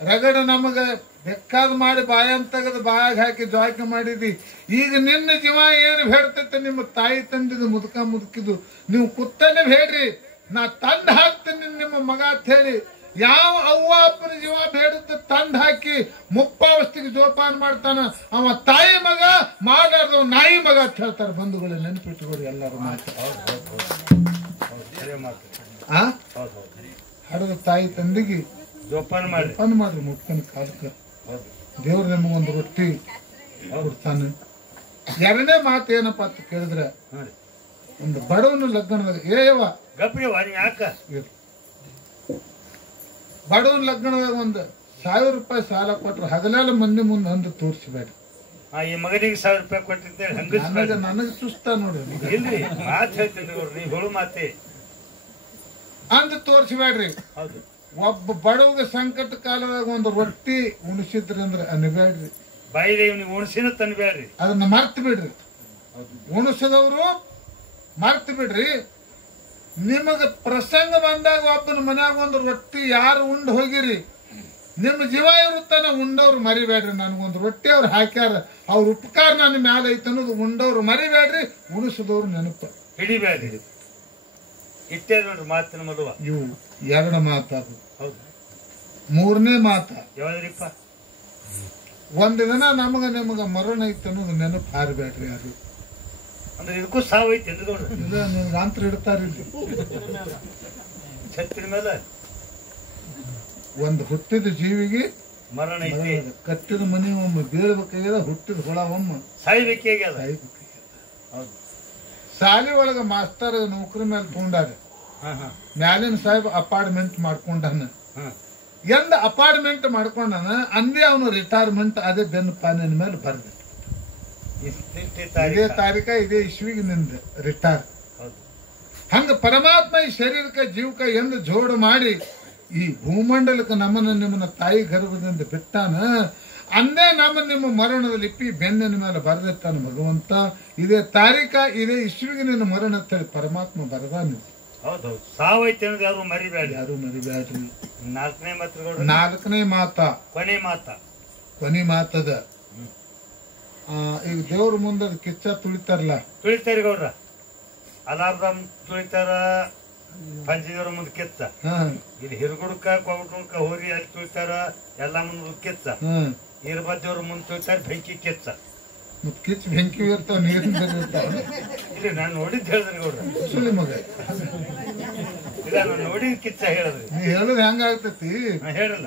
ರಗಡ ನಮಗ ಬೇಕಾದ್ ಮಾಡಿ ಬಾಯನ್ ತೆಗೆದು ಬಾಯಾಗ ಹಾಕಿ ಜಾಯ್ಕೆ ಮಾಡಿದಿ, ಈಗ ನಿನ್ನ ಜೀವ ಏನು ಬೇಡ್ತೈತೆ ನಿಮ್ಮ ತಾಯಿ ತಂದಿದ್ದು ಮುದುಕಿದು ನೀವು ಕುತ್ತನೆ ಬೇಡ್ರಿ, ನಾ ತಂದ್ ಹಾಕ್ತೀನಿ ನಿಮ್ಮ ಮಗ ಅಂತ ಹೇಳಿ ಯಾವ ಅವ್ವ ಅಪ್ಪನ ಜೀವ ಬೇಡುತ್ತ ತಂದ್ ಹಾಕಿ ಮುಪ್ಪಾವಸ್ಥೆಗೆ ಜೋಪಾನ ಮಾಡ್ತಾನ ಅವ ತಾಯಿ ಮಗ, ಮಾಡಾರ್ದವ ನಾಯಿ ಮಗ ಅಂತ ಹೇಳ್ತಾರೆ. ಬಂಧುಗಳು ನೆನಪಿಟ್ಟುಕೊಡಿ ಎಲ್ಲರೂ ಮಾತು. ಆ ಹಡದ ತಾಯಿ ತಂದಿಗೆ ಜೋಪಾನ ಮಾಡಿ ಜೋಪಾನ ಮಾಡ್ರಿ. ಮುಟ್ಕನ ಕಾಲಕ್ಕ ದೇವ್ರ ನಮಗೊಂದು ರೊಟ್ಟಿ ಕೊಡ್ತಾನೆ. 2ನೇ ಮಾತು ಏನಪ್ಪ ಅಂತ ಕೇಳಿದ್ರೆ, ಒಂದು ಬಡವನ ಲಗ್ನದಾಗ ಏಯವ ಗಪ್ಪಿಗೆ ಯಾಕ ಬಡವನ ಲಗ್ನದಾಗ 1,000 ರೂಪಾಯಿ ಸಾಲ ಕೊಟ್ರೆ ಹಗಲೆಲ್ಲ ಮಂದಿ ಮುಂದೆ ಅಂದು ತೋರಿಸಬೇಡಿ. ಈ ಮಗನಿಗೆ 1,000 ರೂಪಾಯಿ ಕೊಟ್ಟಿರ್ತೇವೆ ಹಂಗ ನನಗೆ ಚುಸ್ತ ನೋಡ್ರಿ, ಇಲ್ರಿ ಮಾತು ಹೇಳ್ತೀನಿ ನೀ ಹೇಳು ಮಾತೆ ಅಂದು ತೋರಿಸಬೇಡ್ರಿ. ಹೌದು ಒಬ್ಬ ಬಡವಗ ಸಂಕಟ ಕಾಲದಾಗ ಒಂದು ರೊಟ್ಟಿ ಉಣಿಸಿದ್ರಿ ಅಂದ್ರೆ ಅನ್ಬೇಡ್ರಿ. ಬಾಯಿಗೆ ನೀವು ಉಣಸಿನ ತನ್ಬೇಡ್ರಿ, ಅದನ್ನ ಮರ್ತು ಬಿಡ್ರಿ. ಉಣಿಸದವರು ಮರ್ತು ಬಿಡ್ರಿ. ನಿಮಗ ಪ್ರಸಂಗ ಬಂದಾಗ ಒಬ್ಬನ ಮನ್ಯಾಗ ಒಂದು ರೊಟ್ಟಿ ಯಾರು ಉಂಡು ಹೋಗಿರಿ, ನಿಮ್ಮ ಜೀವ ಇರುತ್ತಾನ, ಉಂಡವ್ರು ಮರಿಬೇಡ್ರಿ. ನನಗೊಂದು ರೊಟ್ಟಿ ಅವ್ರು ಹಾಕ್ಯಾರ, ಅವ್ರ ಉಪಕಾರ ನನ್ನ ಮ್ಯಾಲ ಐತೆ ಅನ್ನೋದು ಉಂಡವ್ರು ಮರಿಬೇಡ್ರಿ, ಉಣಿಸಿದವ್ರು ನೆನಪ ಹಿಡಿಬೇಡ್ರಿ. ಇಟ್ಟೇ ನೋಡ್ರಿ ಮಾತಿನ ಮದುವ. ಇವು 2 ಮಾತಾದು. ಹೌದು ಮೂರನೇ ಮಾತ ಯಾವ್ದ್ರಿಪ್ಪ? ಒಂದ್ ದಿನ ನಮಗ ನಿಮಗ ಮರಣ ಐತೆ ಅನ್ನೋದು ನೆನಪು ಹಾರಬೇಡ್ರಿ ಯಾರು. ಅಂದ್ರೆ ಇದಕ್ಕೂ ಸಾವು ಐತಿ ಗೌಡ್ರ? ಇಲ್ಲ ನಿಮ್ಗೆ ಅಂತರ ಇಡ್ತಾರ ಇಲ್ಲಿ. ಛತ್ತಿನ ಮೇಲೆ ಒಂದು ಹುಟ್ಟಿದ ಜೀವಿಗೆ ಮರಣ ಐತಿ. ಕಟ್ಟಿದ ಮನಿ ಒಮ್ಮೆ ಬೀಳ್ಬೇಕಾಗ್ಯದ, ಹುಟ್ಟಿದ ಹೊಳ ಒಮ್ಮ ಸಾಯ್ಬೇಕೇ ಹೌದು. ಶಾಲೆ ಒಳಗ ಮಾಸ್ತರ್ ನೌಕರಿ ಮೇಲೆ ತಗೊಂಡಾರ. ಮ್ಯಾಲಿನ ಸಾಹೇಬ್ ಅಪಾರ್ಟ್ಮೆಂಟ್ ಮಾಡ್ಕೊಂಡಾನ. ಎಂದ ಅಪಾರ್ಟ್ಮೆಂಟ್ ಮಾಡ್ಕೊಂಡಾನ ಅಂದೇ ಅವನು ರಿಟೈರ್ಮೆಂಟ್ ಅದೇ ಬೆನ್ನು ಪಾನಿನ ಮೇಲೆ ಬರ್ಬೇಕು. ಇದೇ ತಾರೀಕ ಇದೇ ಇಸ್ವಿಗೆ ನಿಂದ ರಿಟೈರ್. ಹಂಗ ಪರಮಾತ್ಮ ಈ ಶರೀರಕ್ಕೆ ಜೀವಕ್ಕೆ ಎಂದು ಜೋಡು ಮಾಡಿ ಈ ಭೂಮಂಡಲಕ್ಕೆ ನಮ್ಮನ್ನ ನಿಮ್ಮನ್ನ ತಾಯಿ ಗರ್ಭದಿಂದ ಬಿಟ್ಟಾನ. ಅಂದೇ ನಿಮ್ಮ ಮರಣದ ಲಿಪಿ ಬೆನ್ನಿನ ಮೇಲೆ ಬರೆದಿರ್ತಾನ ಭಗವಂತ. ಇದೇ ತಾರೀಕ ಇದೇ ಇಸ್ವಿಗೆ ನಿನ್ನ ಮರಣ ಅಂತ ಹೇಳಿ ಪರಮಾತ್ಮ ಬರದಾನ. ಹೌದೌದು, ಸಾವೈತೆ ಅನ್ನೋದು ಯಾರು ಮರಿಬೇಡಿ. ಯಾರು ಮರಿಬೇಡ್ರಿ. ನಾಲ್ಕನೇ ಮಾತ ಕೊನೆ ಮಾತದ. ಈಗ ದೇವ್ರ ಮುಂದೆ ಕಿಚ್ಚ ತುಳಿತಾರಲ್ಲ, ತುಳಿತಾರಿ ಗೌಡ್ರ. ಅಲಾರ್ದಮ್ ತುಳಿತಾರ, ಪಂಚದೇವ್ರ ಮುಂದೆ ಕಿಚ್ಚ. ಇಲ್ಲಿ ಹಿರುಗುಡ್ಕ ಕೊಗುಡ್ಕ ಹೋರಿ ಅಲ್ಲಿ ತುಳಿತಾರ, ಎಲ್ಲಾ ಮುಂದೆ ಕಿಚ್ಚ. ಈರ್ಬದ್ದೇವ್ರ ಮುಂದೆ ತುಳಿತಾರ ಬೆಂಕಿ ಕಿಚ್ಚ. ಕಿಚ್ಚ ಬೆಂಕಿ ಇರ್ತಾವ, ನೀರಿನ ಇಲ್ಲಿ ನಾನು ನೋಡಿದ್ ಹೇಳಿದ್ರಿ ಗೌಡ್ರ. ಸುಳ್ಳಿ ಮಗ ಇಲ್ಲ, ನಾನು ನೋಡಿದ್ ಕಿಚ್ಚ ಹೇಳಿದ್ರಿ. ನೀ ಹೇಳುದು ಹೆಂಗ ಆಗ್ತೈತಿ ಹೇಳಲ್ಲ.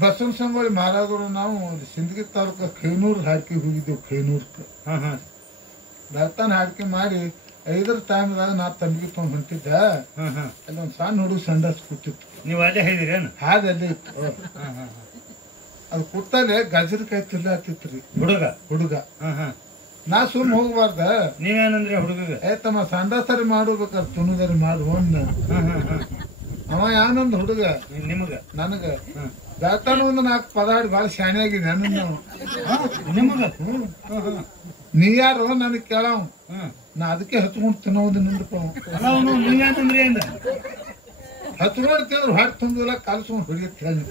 ಬಸವನ ಸಂಗೊಳ್ಳಿ ಮಹಾರಾಜರು ನಾವು ಸಿಂದಗಿ ತಾಲೂಕ ಖೈನೂರ್ ಹಾಡ್ಕಿ ಹೋಗಿದ್ದೇವು. ಖೈನೂರ್ಕ ಬರ್ತಾನ ಹಾಡ್ಕಿ ಮಾಡಿ 5ರ ಟೈಮ್ದಾಗ ನಾ ತಂಬಿಗೆ ತಗೊಂಡ್ ಹೊಂಟಿದ್ದ. ಅಲ್ಲಿ ಒಂದ್ ಸಣ್ಣ ಹುಡುಗ ಸಂಡಾಸ್ ಕೂತಿತ್ತು. ನೀವು ಅಲ್ಲೇ ಹೇಳಿದ್ರೇನು? ಹಾದಲ್ಲಿ ಇತ್ತು. ಅದು ಕೂತಲ್ಲೇ ಗಜರಕಾಯಿ ತಿರ್ಲಾತಿತ್ರಿ ಹುಡುಗ. ನಾ ಸುಮ್ ಹೋಗ್ಬಾರ್ದ. ನೀವೇನಂದ್ರೆ ಹುಡುಗ ತಮ್ಮ ಸಂಡಾಸರಿ ಮಾಡ್ಬೇಕಾದ್ರೆ ತುನುದರಿ ಮಾಡು ಅಂದ. ಅವ ಯಾನಂದ ಹುಡುಗ ನಿಮಗ ನನಗ ಬರ್ತಾನ ಒಂದು 4 ಪದಾಡಿ ಬಾಳ ಶಾಣೆ ಆಗಿದೆ ನಾನು. ನಿಮಗ ನೀ ಯಾರು ನನಗ್ ಕೇಳವ್. ನಾ ಅದಕ್ಕೆ ಹಚ್ಕೊಂಡ್ ತಿನ್ನೋದು ನಿಂದ್ರಪ್ಪ. ನೀವೇನಂದ್ರೆ ಹಚ್ಕೊಂಡ್ ತಿಂದ್ರೆ ಹೊಟ್ಟೆ ತುಂಬಿಲ್ಲ, ಕಲ್ಸ್ಕೊಂಡ್ ಹೊಡಿಯತ್ ಹೇಳಿ.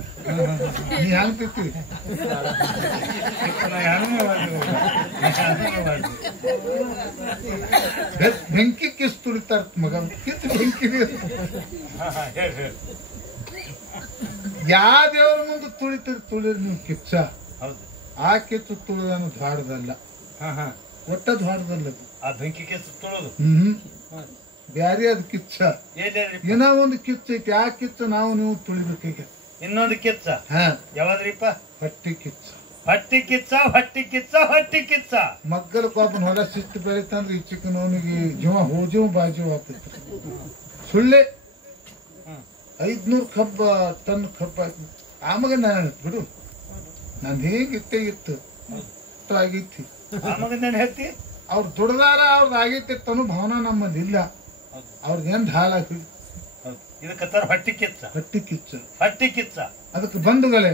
ನೀ ಹೆಂಗ್ ತಿಂತೀವಿ? ಬೆಂಕಿ ಕಿಸ್ ತುಳಿತಾರ ಮಗ. ಕಿತ್ತು ಬೆಂಕಿ ಯಾವ ದೇವ್ರ ಮುಂದೆ ತುಳಿದ್ರಿ ನೀವು ಕಿಚ್ಚ. ಆ ಕಿತ್ತು ತುಳಿದನು ದ್ವಾಡದಲ್ಲ, ಒಟ್ಟ ದ್ವಾಡದಲ್ಲ. ಆ ಬೆಂಕಿ ಕಿಚ್ಚು ತುಳೋದು ಬ್ಯಾರೆ ಅದ್ ಕಿಚ್ಚ. ಏನೋ ಒಂದು ಕಿಚ್ಚ ಐತಿ. ಆ ಕಿಚ್ಚ ನಾವು ನೀವು ತುಳಿಬೇಕೀಗ. ಇನ್ನೊಂದು ಕಿಚ್ಚ ಯಾವಾದ್ರಿಪ್ಪ? ಹೊಟ್ಟಿ ಕಿಚ್ಚ. ಹೊಟ್ಟಿ ಕಿಚ್ಚ, ಹೊಟ್ಟಿ ಕಿಚ್ಚ, ಹೊಟ್ಟಿ ಕಿಚ್ಚ. ಮಗ್ಗಲ ಕೋಪನ ಹೊಲ ಶಿಸ್ತು ಬೆಳಿತಂದ್ರೆ ಈ ಚಿಕ್ಕನವನಿಗೆ ಜೀವ ಬಾಜೀವ ಆಗ್ತೈತಿ. ಸುಳ್ಳೆ 500 ಟನ್ ಕಬ್ಬ ಆಮಗ ನಾನು ಬಿಡು. ನಂದು ಹೇಗಿತ್ತೇ ಇತ್ತು ಆಗೈತಿ. ಹೇಳ್ತಿ ಅವ್ರು ದುಡ್ದಾರ, ಅವ್ರದ್ದು ಆಗೈತಿ ತನು ಭಾವನಾ ನಮ್ಮಲ್ಲಿ ಇಲ್ಲ. ಅವ್ರದ್ದೇನ್ ಹಾಳಾಗಿ ಹೊಟ್ಟಿ ಕಿಚ್ಚ. ಹೊಟ್ಟಿ ಕಿಚ್ಚ, ಹೊಟ್ಟಿ ಕಿಚ್ಚ. ಅದಕ್ಕೆ ಬಂಧುಗಳೇ,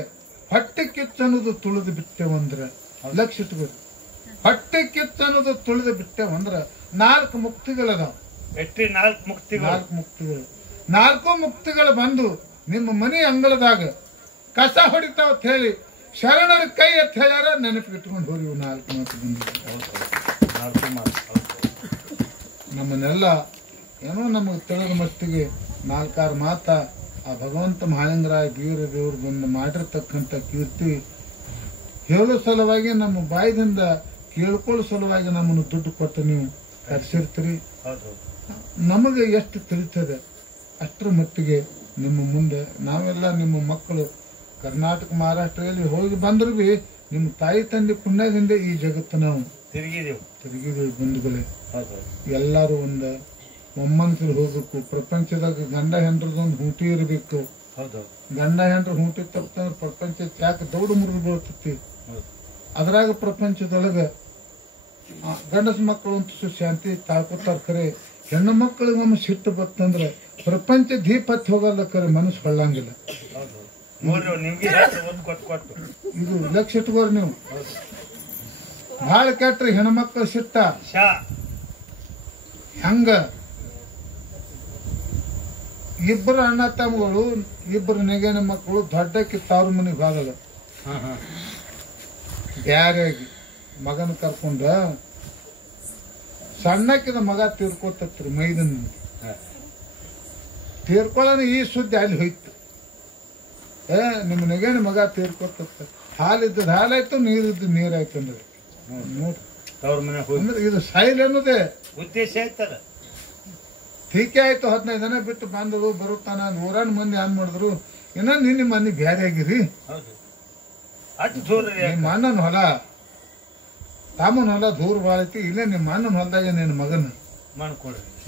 ಹೊಟ್ಟಿ ಕಿಚ್ಚ ಅನ್ನೋದು ತುಳಿದು ಬಿಟ್ಟೆವಂದ್ರ ಲಕ್ಷ ಇಟ್ಬೇಕು. ಹೊಟ್ಟಿ ಕಿಚ್ಚ ಅನ್ನೋದು ತುಳಿದು ಬಿಟ್ಟೆವಂದ್ರ 4 ಮುಕ್ತಿಗಳದಾವ. 4 ಮುಕ್ತಿಗಳು. 4 ಮುಕ್ತಿಗಳು ಬಂದು ನಿಮ್ಮ ಮನೆ ಅಂಗಳದಾಗ ಕಸ ಹೊಡಿತಾವ ಅಂತ ಹೇಳಿ ಶರಣರ ಕೈ ಅಂತ ಹೇಳ್ಯಾರ. ನೆನಪಿಟ್ಕೊಂಡು ಹೋಗಿ 4 ಮಾತು ನಮ್ಮನ್ನೆಲ್ಲ ಏನೋ ನಮಗೆ ತಿಳಿದ ಮಟ್ಟಿಗೆ 4-6 ಮಾತ ಆ ಭಗವಂತ ಮಹಾಲಿಂಗರಾಯ ಬೀರ ದೇವ್ರು ಬಂದು ಮಾಡಿರ್ತಕ್ಕಂಥ ಕೀರ್ತಿ ಹೇಳೋ ಸಲುವಾಗಿ ನಮ್ಮ ಬಾಯಿದಿಂದ ಕೇಳ್ಕೊಳ್ಳೋ ಸಲುವಾಗಿ ನಮ್ಮನ್ನು ದುಡ್ಡು ಕೊಟ್ಟು ನೀವು ಕರೆಸಿರ್ತೀರಿ. ನಮಗೆ ಎಷ್ಟು ತಿಳಿತದೆ ಅಷ್ಟರ ಮಟ್ಟಿಗೆ ನಿಮ್ಮ ಮುಂದೆ ನಾವೆಲ್ಲ ನಿಮ್ಮ ಮಕ್ಕಳು ಕರ್ನಾಟಕ ಮಹಾರಾಷ್ಟ್ರದಲ್ಲಿ ಹೋಗಿ ಬಂದ್ರು ಬಿ ನಿಮ್ಮ ತಾಯಿ ತಂದೆ ಪುಣ್ಯದಿಂದ ಈ ಜಗತ್ತು ನಾವು ತಿರುಗಿದೆವು ಬಂಧುಗಳೇ. ಎಲ್ಲರೂ ಒಂದು ಮೊಮ್ಮನ್ಸರು ಹೋಗ್ಬೇಕು. ಪ್ರಪಂಚದಾಗ ಗಂಡ ಹೆಂಡ್ರದೊಂದು ಹೂಟಿ ಇರಬೇಕು. ಗಂಡ ಹೆಂಡ್ರ ಹೂಟಿ ತಪ್ಪಂದ್ರೆ ಪ್ರಪಂಚ ಯಾಕೆ ದೌಡು ಮುರಿದು ಬೀಳ್ತತಿ. ಅದ್ರಾಗ ಪ್ರಪಂಚದೊಳಗ ಗಂಡಸ ಮಕ್ಕಳು ಅಂತೂ ಶಾಂತಿ ತಾಳ್ಕೊತಾರ. ಖರೆ ಹೆಣ್ಣು ಮಕ್ಕಳಿಗೆ ಒಮ್ಮೆ ಸಿಟ್ಟು ಬತ್ತಂದ್ರೆ ಪ್ರಪಂಚ ದೀಪ ಹತ್ತಿ ಹೋಗಲ್ಲ, ಖರೆ ಮನಸ್ಸು ಹೊಳ್ಳಂಗಿಲ್ಲ. ಇದು ಲಕ್ಷ ಇಟ್ಕೋರಿ ನೀವು. ಬಹಳ ಕೆಟ್ರಿ ಹೆಣ್ಮಕ್ಳು ಸಿಟ್ಟ. ಹಂಗ 2 ಅಣ್ಣ ತಮ್ಮಗಳು 2 ನೆಗೆನ ಮಕ್ಕಳು ದೊಡ್ಡಕ್ಕೆ ತವ್ರ ಮನೆಗೆ ಹೋಗಲ್ಲ. ಬ್ಯಾರೆಯಾಗಿ ಮಗನ ಕರ್ಕೊಂಡ ಸಣ್ಣಕ್ಕಿದ ಮಗ ತೀರ್ಕೋತತ್ರಿ. ಮೈದನ್ ತೀರ್ಕೊಳ್ಳೋಣ ಈ ಸುದ್ದಿ ಅಲ್ಲಿ ಹೋಯ್ತು. ನಿಮ್ಮ ನೆಗೇನ ಮಗ ತೀರ್ಕೊತ ಹಾಲಿದ್ದದ ಹಾಲಾಯ್ತು, ನೀರಿದ್ದು ನೀರಾಯ್ತು ಅಂದ್ರೆ ನೋಡ್ರಿ. ಅಂದ್ರೆ ಇದು ಸಾಯಿಲ್ ಅನ್ನೋದೇ ಉದ್ದೇಶ ಆಯ್ತಲ್ಲ. ಟೀಕೆ ಆಯ್ತು. 15 ದಿನ ಬಿಟ್ಟು ಬಂದಳು ಬರುತ್ತಾನ 100 ಮಂದಿ ಏನ್ ಮಾಡಿದ್ರು, ಇನ್ನ ನಿನ್ನ ಮನೆ ಬ್ಯಾರೆ ಆಗಿರಿ. ನಿಮ್ಮ ಅಣ್ಣನ ಹೊಲ ತಾಮನ ಹೊಲ ದೂರ ಬಾಳೈತಿ, ಇಲ್ಲೇ ನಿಮ್ಮ ಅಣ್ಣನ ಹೊಲದಾಗ ನಿನ್ನ ಮಗನ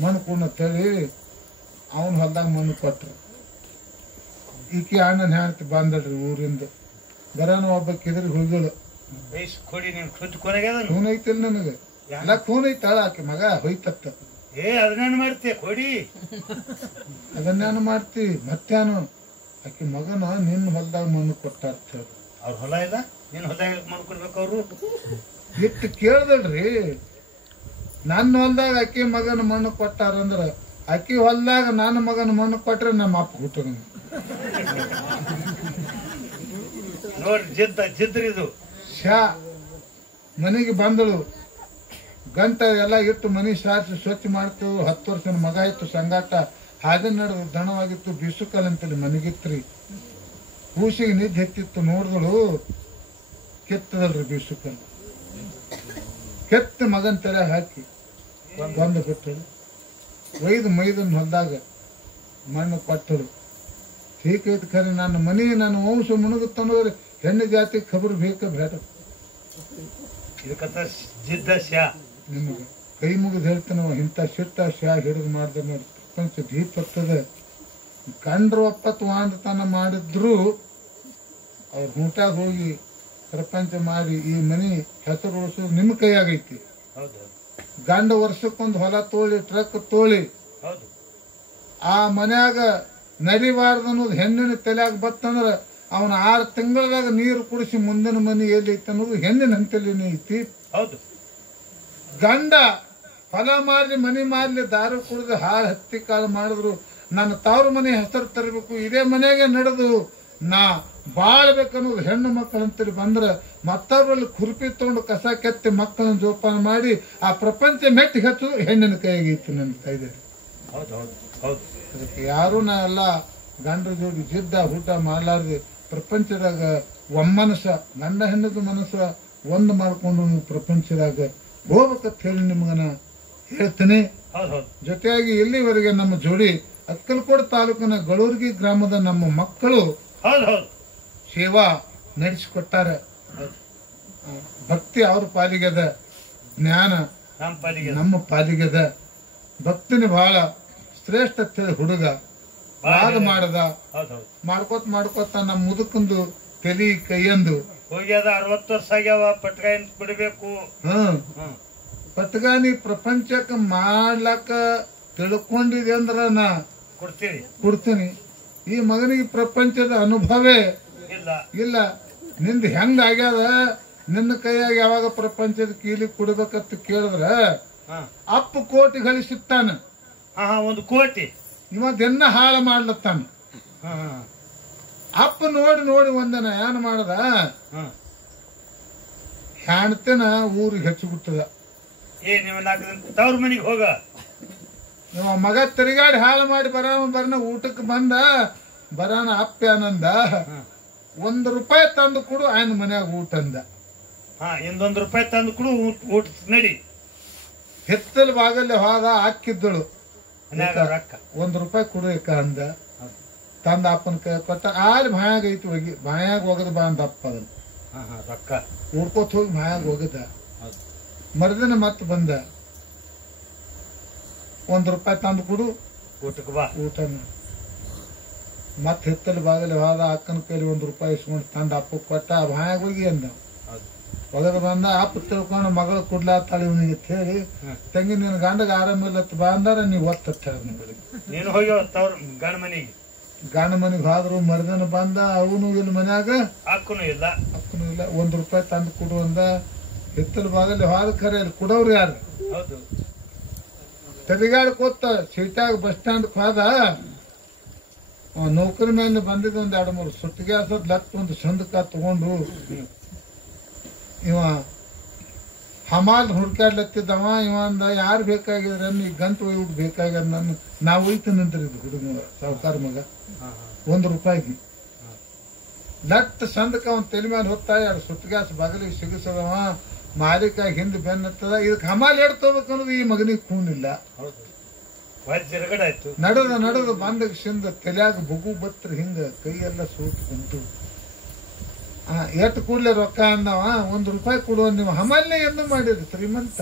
ಮಣ್ಣು ತಳಿ ಅವನ ಹೊಲದಾಗ ಮಣ್ಣು ಕೊಟ್ರು. ಈಕಿ ಅಣ್ಣನ ಹೆಂಡತಿ ಬಂದಳ್ರಿ ಊರಿಂದ. ಬರೋಣ ಒಬ್ಬಕ್ಕಿದ್ರಿ ಹುಡುಗಳು ಖೂನ್ ಐತಿಲ್ ನನಗೆ ಎಲ್ಲ ಖೂನ್ ಐತಾಳ. ಆಕೆ ಮಗ ಹೋಯ್ತತ್ತ. ಅದನ್ನೇನು ಮಾಡ್ತಿ ಮತ್ತೇನು. ಆಕೆ ಮಗನ ನಿನ್ನ ಹೊಲದಾಗ ಮಣ್ಣು ಕೊಟ್ಟಾರ ಅವ್ರ ಹೊಲ ಇಲ್ಲ, ನಿನ್ ಹೊಲದಾಗ ಮಣ್ಣು ಕೊಡ್ಬೇಕು. ಅವರು ಇಟ್ಟು ಕೇಳ್ದಲ್ರಿ, ನನ್ನ ಹೊಲದಾಗ ಅಕ್ಕಿ ಮಗನ ಮಣ್ಣು ಕೊಟ್ಟಾರಂದ್ರ ಅಕ್ಕಿ ಹೊಲದಾಗ ನನ್ನ ಮಗನ ಮಣ್ಣು ಕೊಟ್ರೆ ನಮ್ಮ ಅಪ್ಪ ಹುಟ್ಟು ನೋಡ್ರಿ. ಜಿದ್ರಿ ಇದು ಶಾ ಮನೆಗೆ ಬಂದಳು. ಗಂಟ ಎಲ್ಲ ಇಟ್ಟು ಮನಿ ಸಾರಿಸಿ ಸ್ವಚ್ಛ ಮಾಡ್ತು. 10 ವರ್ಷದ ಮಗ ಇತ್ತು ಸಂಗಾಟ. ಹಾಗೆ ನಡೆದು ದಣವಾಗಿತ್ತು. ಬಿಸುಕಲ್ ಅಂತೇಳಿ ಮನೆಗಿತ್ರಿ. ಕೂಸಿಗೆ ನಿದ್ದೆ ಹೆಚ್ಚಿತ್ತು. ನೋಡಿದಳು ಕೆತ್ತದಲ್ರಿ ಬಿಸುಕಲ್. ಕೆತ್ತ ಮಗನ ತಲೆ ಹಾಕಿ ಬಂದು ಬಿಟ್ಟಳು. ಒಯ್ದು ಮೈದನ್ ಹೊಲ್ದಾಗ ಮಣ್ಣು ಕೊಟ್ಟಳು. ಹೀಗೈತಿ ಖರೆ ನನ್ನ ಮನೆ ನನ್ನ ವಂಶ ಮುಣುಗುತ್ತನ್ನೋದ್ರೆ ಹೆಣ್ಣು ಜಾತಿ ಖಬರ್ ಬೇಕ ಬೇಡ. ನಿಮಗೆ ಕೈ ಮುಗಿದು ಹೇಳ್ತಾನವ ಇಂಥ ಶಿಟ್ಟ ಶಾ ಹಿಡಿದು ಮಾಡ್ದೆ ನೋಡಿ. ಪ್ರಪಂಚ ದೀಪ ಹತ್ತದ. ಕಂಡ್ರು ಒಪ್ಪತ್ತು ವಾಂದತನ ಮಾಡಿದ್ರು ಅವ್ರ ಊಟಾಗ ಹೋಗಿ ಪ್ರಪಂಚ ಮಾಡಿ ಈ ಮನೆ ಹೆಸರು ಉಳಿಸೋದು ನಿಮ್ಮ ಕೈಯಾಗೈತಿ. ಗಂಡ ವರ್ಷಕ್ಕೊಂದು ಹೊಲ ತೋಳಿ ಟ್ರಕ್ ತೋಳಿ ಆ ಮನ್ಯಾಗ ನಡಿಬಾರ್ದು ಅನ್ನೋದು ಹೆಣ್ಣಿನ ತಲೆಯಾಗ ಬತ್ತಂದ್ರ ಅವನ 6 ತಿಂಗಳದಾಗ ನೀರು ಕುಡಿಸಿ ಮುಂದಿನ ಮನೆ ಎಲ್ಲಿ ಐತಿ ಅನ್ನೋದು ಹೆಣ್ಣಿನ ಹಂತಲಿನೇ ಐತಿ. ಗಂಡ ಹೊಲ ಮಾರ್ಲಿ ಮನೆ ಮಾರ್ಲಿ ದಾರು ಕುಡಿದು ಹಾಳು ಹತ್ತಿ ಕಾಳು ಮಾಡಿದ್ರು ನನ್ನ ತವ್ರ ಮನೆ ಹೆಸರು ತರಬೇಕು, ಇದೇ ಮನೆಗೆ ನಡೆದು ನಾ ಬಾಳ್ಬೇಕನ್ನೋದು ಹೆಣ್ಣು ಮಕ್ಕಳಂತೇಳಿ ಬಂದ್ರ ಮತ್ತೊಬ್ಬರಲ್ಲಿ ಕುರ್ಪಿ ತಗೊಂಡು ಕಸ ಕೆತ್ತಿ ಮಕ್ಕಳನ್ನ ಜೋಪಾನ ಮಾಡಿ ಆ ಪ್ರಪಂಚ ಮೆಟ್ಟಿಗೆ ಹಚ್ಚೋದು ಹೆಣ್ಣಿನ ಕೈಯಾಗೈತಿ ನನ್ನ ಕೈದೆ. ಅದಕ್ಕೆ ಯಾರು ನಾ ಎಲ್ಲ ಗಂಡ್ರ ಜೋಡಿ ಜಿದ್ದ ಊಟ ಮಾಡ್ಲಾರ್ದೆ ಪ್ರಪಂಚದಾಗ ಒಮ್ಮನಸ ಗಂಡ ಹೆಣ್ಣದ ಮನಸ್ಸ ಒಂದು ಮಾಡ್ಕೊಂಡು ಪ್ರಪಂಚದಾಗ ಹೋಗ್ಬೇಕಂತ ಹೇಳಿ ನಿಮ್ಗನ ಹೇಳ್ತೀನಿ. ಜೊತೆಯಾಗಿ ಇಲ್ಲಿವರೆಗೆ ನಮ್ಮ ಜೋಡಿ ಅಕ್ಕಲಕೋಟೆ ತಾಲೂಕಿನ ಗಳೂರ್ಗಿ ಗ್ರಾಮದ ನಮ್ಮ ಮಕ್ಕಳು ಸೇವಾ ನಡೆಸಿಕೊಟ್ಟಾರ. ಭಕ್ತಿ ಅವ್ರ ಪಾಲಿಗೆದ, ಜ್ಞಾನ ನಮ್ಮ ಪಾಲಿಗೆದ. ಭಕ್ತಿನ ಬಹಳ ಶ್ರೇಷ್ಠ ಹುಡುಗ ವಾದ ಮಾಡದ ಮಾಡ್ಕೋತ ನಮ್ಮ ಮುದುಕಂದು ತಲಿ ಕೈಯಂದು ಹೋಗ್ಯದ. 60 ವರ್ಷ ಆಗ್ಯಾವ. ಪಟ್ಗಾಯಿನ್ ಬಿಡಬೇಕು. ಪಟ್ಗಾನಿ ಪ್ರಪಂಚಕ್ಕೆ ಮಾಡ್ಲಕ್ಕ ತಿಳ್ಕೊಂಡಿದೆ ಅಂದ್ರ ನಾ ಕೊಡ್ತೀನಿ. ಈ ಮಗನಿಗೆ ಪ್ರಪಂಚದ ಅನುಭವೇ ಇಲ್ಲ. ನಿಂದ ಹೆಂಗ ಆಗ್ಯಾದ, ನಿನ್ನ ಕೈಯಾಗ ಯಾವಾಗ ಪ್ರಪಂಚದ ಕೀಲಿ ಕೊಡ್ಬೇಕಂತ ಕೇಳಿದ್ರ ಅಪ್ಪ ಕೋಟಿ ಗಳಿಸಿತ್ತಾನ. 1 ಕೋಟಿ ಇವ ದಿನ ಹಾಳು ಮಾಡ್ಲತ್ತಾನ. ಅಪ್ಪ ನೋಡಿ ಒಂದನ ಏನ್ ಮಾಡದ, ಹೆಣ್ತಿನ ಊರಿಗೆ ಹಚ್ಚಿಬಿಟ್ಟದ. ತವ್ರ ಮನಿಗೆ ಹೋಗ. ಇವ ಮಗ ತಿರುಗಾಡಿ ಹಾಳು ಮಾಡಿ ಬರೋಣ ಊಟಕ್ಕೆ ಬಂದ. ಬರೋಣ ಅಪ್ಪ ಏನಂದ, ₹1 ತಂದು ಕೊಡು ಆಯ್ನ ಮನ್ಯಾಗ ಊಟ ಅಂದ. ₹1 ತಂದು ಕೊಡು ಊಟ ನಡಿ. ಹಿತ್ತಲ ಬಾಗಲ್ಲಿ ಹೋದ. ಹಾಕಿದ್ದಳು ₹1 ಕೊಡು ಏಕ ಅಂದ. ತಂದ ಅಪ್ಪನ ಕೈ ಕೊಟ್ಟ. ಆಲಿ ಬಾಯಾಗ ಐತಿ ಹೋಗಿ ಬಾಯಾಗ ಹೋಗದ ಬಾ ಅಂದ ಅಪ್ಪ. ಅದನ್ನ ಉಡ್ಕೋತ ಹೋಗಿ ಬಾಯಾಗ ಹೋಗದ. ಮರ್ದಿನ ಮತ್ ಬಂದ. ₹1 ತಂದು ಕೊಡು ಊಟಕ್ಕೆ ಬಾ ಊಟನ. ಮತ್ ಹಿತ್ತಲ ಬಾಗಲಿ ಹೋದ. ಅಕ್ಕನ ಕೈಲಿ ₹1 ಇಸ್ಕೊಂಡು ತಂದ ಅಪ್ಪ ಕೊಟ್ಟ. ಬಾಯಾಗ ಹೋಗಿ ಅಂದ. ಒಗದ ಬಂದ. ಅಪ್ಪ ತಿಳ್ಕೊಂಡು ಮಗಳು ಕುಡ್ಲಾತಾಳಿ ಇವನಿಗೆ ಹೇಳಿ, ತಂಗಿ ನಿನ್ ಗಂಡಗ ಆರಾಮಿಲ್ಲತ್ ಬಾ ಅಂದಾರ ನೀವ್ ಒತ್ತ ನೀನು ಹೋಗಿ ಗಂಡ ಮನೆಗೆ ಹೋದ್ರು. ಮರ್ದನ ಬಂದ. ಅವನು ಇಲ್ಲಿ ಮನ್ಯಾಗ ಅಕ್ಕನೂ ಇಲ್ಲ. ₹1 ತಂದು ಕೊಡು ಅಂದ. ಹಿತ್ತಲ ಬಾಗಲಿ ಹೋದ. ಖರೆ ಅಲ್ಲಿ ಕೊಡವ್ರು ಯಾರು? ತಿರುಗಾಡ್ಕೋತ ಸೀಟಾಗ ಬಸ್ ಸ್ಟ್ಯಾಂಡ್ ಹೋದ. ನೌಕರಿ ಮೇಲೆ ಬಂದಿದ್ದ 2-3 ಸುಟ್ಟಿಗೆ ಹಸದ್ ಲತ್ ಒಂದು ಸಂದಕ ತಗೊಂಡು ಇವ ಹಮಾಲ್ ಹುಡ್ಕಾಡ್ಲತ್ತಿದ್ದವ ಇವಂದ ಯಾರು ಬೇಕಾಗಿದ್ರ ಈ ಗಂಟು ಒಯ್ಬಿಟ್ಟು ಬೇಕಾಗ್ಯದ ನಾನು ನಾವು ಒಯ್ತೀನಂತ್ರಿ ಇದು ಹುಡುಗ ಸಾವುಕಾರ ಮಗ ₹1 ಲಟ್ ಸಂದಕ ಅವ್ನ ತಲೆ ಮೇಲೆ ಹೊತ್ತಾ ಎರಡು ಸುತ್ತಗ್ಯಾಸ ಬಗಲಿಗೆ ಸಿಗಿಸದವ ಮಾಲಿಕ ಹಿಂದೆ ಬೆನ್ನತ್ತದ ಇದಕ್ಕೆ ಹಮಾಲ್ ಹೇಳ್ತೋಬೇಕು ಅನ್ನೋದು ಈ ಮಗನಿಗೆ ಕೂನಿಲ್ಲ. ನಡೆದು ಬಂದ ಸಿಂದ ತಲ್ಯಾಗ ಬುಗು ಬತ್ರ ಹಿಂಗ ಕೈಯೆಲ್ಲ ಸೂಟ್ ಕುಂತು ಎಟ್ಟು ಕೂಡ್ಲೆ ರೊಕ್ಕ ಅಂದವ ₹1 ಕೊಡುವ ನೀವು ಹಮಾಲ್ನೇ ಎಂದು ಮಾಡಿದ್ರಿ ಶ್ರೀಮಂತ.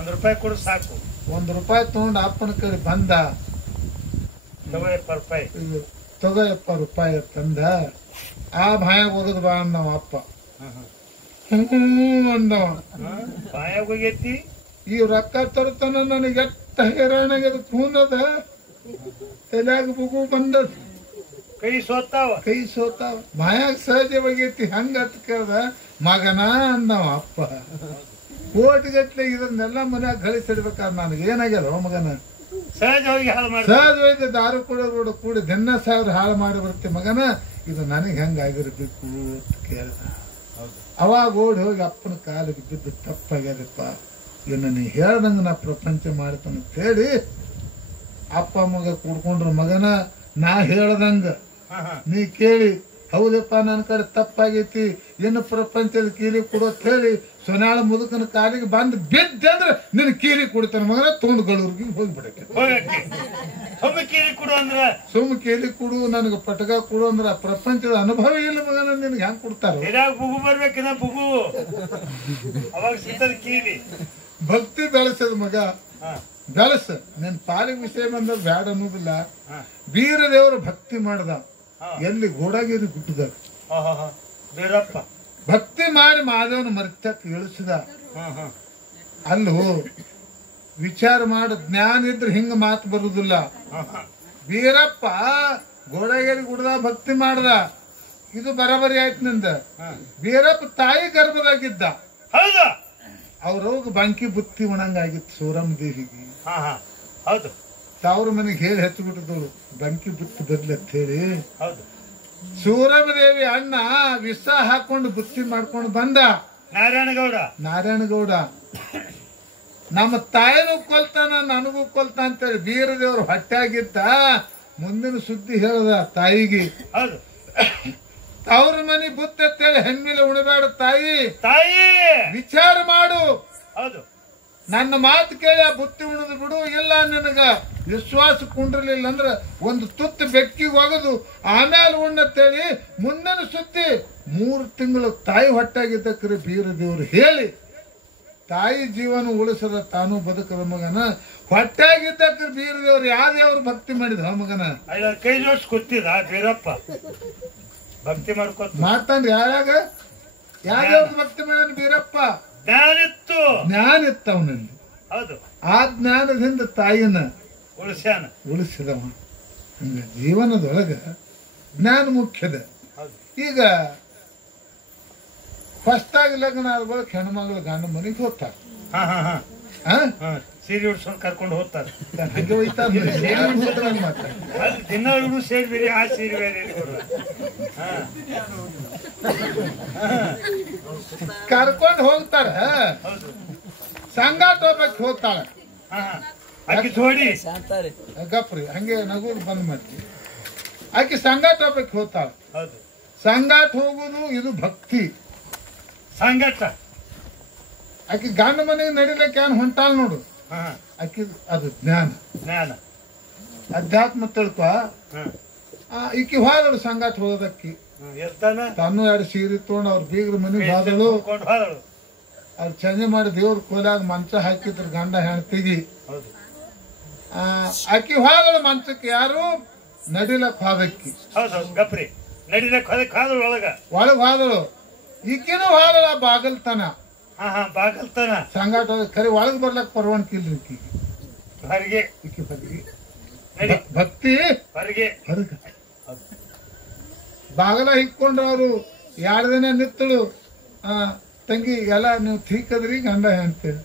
₹1 ಕೊಡು ಸಾಕು. ₹1 ತಗೊಂಡು ಅಪ್ಪನ ಕಡೆ ಬಂದ. ತಗೋ ₹70 ತಂದ. ಆ ಬಾಯಾಗ ಹೋಗದ್ ಬಾ ಅಂದವ ಅಪ್ಪ. ಅಂದವ ಬಾಯಾಗ ಹೋಗೈತಿ ಈ ರೊಕ್ಕ ತರ್ತಾನ ನನಗೆ ಎತ್ತ ಹೈರಾಣಾಗ್ಯದ ಕೂನದ ತಲ್ಯಾಗ ಬುಗು ಬಂದದ ಕೈ ಸೋತಾವ ಮಾಯಾಗ ಸಹಜವಾಗೈತಿ ಹಂಗ ಕೇಳ್ದ ಮಗನ ಅಂದವ ಅಪ್ಪ. ಕೋಟಿಗಟ್ಲೆ ಇದನ್ನೆಲ್ಲ ಮನ್ಯಾಗ ಗಳಿಸಿಡ್ಬೇಕಾದ ನನಗೆ ಏನಾಗ್ಯದ ಮಗನ ಸಹಜವಾಗಿ ದಾರು ಕೂಡ ಕೂಡಿ ದಿನ 1000 ಹಾಳು ಮಾಡಿ ಬರುತ್ತೆ ಮಗನ ಇದು ನನಗೆ ಹೆಂಗಾಗಿರ್ಬೇಕು ಅಂತ ಕೇಳ್ದ. ಅವಾಗ ಓಡಿ ಹೋಗಿ ಅಪ್ಪನ ಕಾಲಿಗೆ ಬಿದ್ದು ತಪ್ಪಾಗ್ಯದಪ್ಪ ಇನ್ನು ನೀ ಹೇಳ್ದಂಗ ನಾ ಪ್ರಪಂಚ ಮಾಡ್ತಾನ ಅಂತ ಹೇಳಿ ಅಪ್ಪ ಮಗ ಕೂಡ್ಕೊಂಡ್ರ ಮಗನ ನಾ ಹೇಳ್ದಂಗ ನೀ ಕೇಳಿ ಹೌದಪ್ಪ ನನ್ನ ಕಡೆ ತಪ್ಪಾಗೈತಿ ಇನ್ನು ಪ್ರಪಂಚದ ಕೀಲಿ ಕೊಡೋತ್ ಹೇಳಿ ಸೊನಾಳ ಮುದುಕನ ಕಾಲಿಗೆ ಬಂದು ಬಿದ್ದಂದ್ರೆ ನಿನ್ ಕೀಲಿ ಕೊಡ್ತಾನ ಮಗನ ತಗೊಂಡು ಗಳೂರ್ಗಿ ಹೋಗ್ಬಿಡಕ್ಕೆ ಸುಮ್ಮ ಕೀಲಿ ಕೊಡು ನನಗೆ ಪಟಕ ಕೊಡು ಅಂದ್ರ ಪ್ರಪಂಚದ ಅನುಭವ ಇಲ್ಲ ಮಗನ ನಿನ್ಗೆ ಹೆಂಗ್ ಕೊಡ್ತಾರ. ಭಕ್ತಿ ಬೆಳೆಸದ ಮಗ ಬೆಳಸ ನಿನ್ ಪಾಲಿಗೆ ವಿಷಯ ಬಂದ ಬ್ಯಾಡ ಅನ್ನೋದಿಲ್ಲ. ಬೀರ ದೇವರು ಭಕ್ತಿ ಮಾಡ್ದ ಎಲ್ಲಿ ಗೋಡಾಗಿರಿ ಗುಟ್ಟದಾಗ ಭಕ್ತಿ ಮಾಡಿ ಮಾಧವನ ಮರ್ತಕ್ಕೆ ಇಳಿಸಿದ. ಅಲ್ಲೂ ವಿಚಾರ ಮಾಡ ಜ್ಞಾನ ಇದ್ರೆ ಹಿಂಗ ಮಾತು ಬರುದಿಲ್ಲ. ಬೀರಪ್ಪ ಗೋಡಾಗಿರಿ ಗುಡ್ದಾಗ ಭಕ್ತಿ ಮಾಡ್ದ ಇದು ಬರಾಬರಿ ಆಯ್ತು ನಿಂದ. ಬೀರಪ್ಪ ತಾಯಿ ಗರ್ಭದಾಗಿದ್ದ ಅವ್ರೋಗ ಬಂಕಿ ಬುತ್ತಿ ಒಣಂಗಾಗಿತ್ತು ಸೂರಮ್ಮ ದೇವಿಗೆ. ಸಾವಿರ ಮನೆಗೆ ಹೇಳಿ ಹಚ್ಚಿಬಿಟ್ಟಿದ್ದವ್ರು ಬಂಕಿ ಬುತ್ತಿ ಬದ್ಲಿ ಅಂತ ಹೇಳಿ. ಸೂರಮ್ಮ ದೇವಿ ಅಣ್ಣ ವಿಷ ಹಾಕೊಂಡು ಬುತ್ತಿ ಮಾಡ್ಕೊಂಡು ಬಂದ ನಾರಾಯಣಗೌಡ. ನಮ್ಮ ತಾಯಿನೂ ಕೊಲ್ತಾನ ನನಗೂ ಕೊಲ್ತಾ ಅಂತೇಳಿ ಬೀರದೇವ್ರು ಹೊಟ್ಟೆಯಾಗಿದ್ದ. ಮುಂದಿನ ಸುದ್ದಿ ಹೇಳ್ದ ತಾಯಿಗೆ ಅವ್ರ ಮನೆ ಬುತ್ತಿ ಅಂತೇಳಿ ಹೆಮ್ಮಿಲೆ ಉಣಬೇಡ ತಾಯಿ ವಿಚಾರ ಮಾಡು. ನನ್ನ ಮಾತು ಕೇಳಿ ಆ ಬುತ್ತಿ ಉಣಿದು ಬಿಡು. ಇಲ್ಲ ನಿನಗ ವಿಶ್ವಾಸ ಕುಂಡ್ರಲಿಲ್ಲ ಅಂದ್ರ ಒಂದು ತುತ್ತು ಬೆಕ್ಕಿಗೆ ಹೋಗೋದು ಆಮೇಲೆ ಉಣ್ಣತ್ತೇಳಿ ಮುಂದಿನ ಸುದ್ದಿ 3 ತಿಂಗಳು ತಾಯಿ ಹೊಟ್ಟಾಗಿದ್ದಕ್ರಿ ಬೀರದೇವ್ರು ಹೇಳಿ ತಾಯಿ ಜೀವನ ಉಳಿಸದ ತಾನು ಬದುಕದ ಮಗನ ಹೊಟ್ಟಾಗಿದ್ದಕ್ರಿ ಬೀರದೇವ್ರು ಯಾವ ದೇವ್ರು ಭಕ್ತಿ ಮಾಡಿದ ಮಗನ ಕೈ ಜೋಡಿಸಿ ಗೊತ್ತಿದ ಬೀರಪ್ಪ ಭಕ್ತಿ ಮಾಡ್ತಾನ್ರಿ ಯಾರಾಗ ಯಾವ ಭಕ್ತಿ ಮಾಡಿದ ಬೀರಪ್ಪ ಜ್ಞಾನ ಇತ್ತು ಅವನಲ್ಲಿ. ಆ ಜ್ಞಾನದಿಂದ ತಾಯಿನ ಉಳಿಸಿದವ. ಹಂಗ ಜೀವನದೊಳಗ ಜ್ಞಾನ ಮುಖ್ಯದ. ಈಗ ಹೊಸ್ತಾಗಿ ಲಗ್ನ ಆದ ಬಳಿಕ ಹೆಣ್ಮಗಳು ಗಂಡ ಮನೆಗೆ ಹೋಗ್ತಾರ ಸೀರೆ ಉಡ್ಸ್ಕೊಂಡು ಕರ್ಕೊಂಡು ಹೋಗ್ತಾರೆ. ಹಂಗೆ ಹೋಯ್ತಾರ ದಿನ ಸೇರಿ ಬೇರೆ ಆ ಸೀರೆ ಬೇರೆ ಕರ್ಕೊಂಡು ಹೋಗ್ತಾರ. ಸಂಗಾಟ ಹೋಗ್ಬೇಕು ಹೋಗ್ತಾಳ ಗಪ್ರಿ ಹಂಗೆ ನಗುದು ಬಂದ್ ಮಾಡ್ತೀವಿ. ಆಕೆ ಸಂಗಾಟ ಹೋಗ್ಬೇಕು ಹೋಗ್ತಾಳ. ಸಂಗಾಟ ಹೋಗುದು ಇದು ಭಕ್ತಿ. ಸಂಗಾಟ ಆಕಿ ಗಂಡ ಮನೆಗೆ ನಡಿಲಿಕ್ಕೆ ಏನ್ ಹೊಂಟಾಳ ನೋಡು ಆಕಿ ಅದು ಜ್ಞಾನ ಅಧ್ಯಾತ್ಮ ತಿಳ್ಕೊ. ಈಕಿ ಹೋದಳು ಸಂಗಾಟ ಹೋದಕ್ಕಿ ತಾನು 2 ಸೀರೆ ತಗೊಂಡು ಅವ್ರ ಬೀಗ್ರ ಮನೆಗೆ ಹೋದಳು. ಅವ್ರು ಚಂಜೆ ಮಾಡಿ ದೇವ್ರ ಕೋಲಾಗ ಮಂಚ ಹಾಕಿದ್ರು ಗಂಡ ಹೆಣ್ತಿಗಿ. ಆಕಿ ಹೋದಳು ಮಂಚಕ್ಕೆ ಯಾರು ನಡಿಲಕ್ ಹೋದಕ್ಕಿ ಒಳಗ್ ಹೋದಳು. ಈಕಿನೂ ಹೋದಳು ಆ ಬಾಗಲ್ತನ ಸಂಗಾಟ ಖರೆ ಒಳಗ್ ಬರ್ಲಕ್ ಪರವಾನಗಿ ಇಲ್ರಿ ಈಕಿ ಭಕ್ತಿ ಹೊರಗೆ ಬಾಗಲ ಹಿಕ್ಕೊಂಡ್ರು ಅವರು 2 ದಿನ ನಿತ್ತಳು. ತಂಗಿ ಎಲ್ಲ ನೀವು ತೀಕದ್ರಿ ಗಂಡ ಅಂತೇಳಿ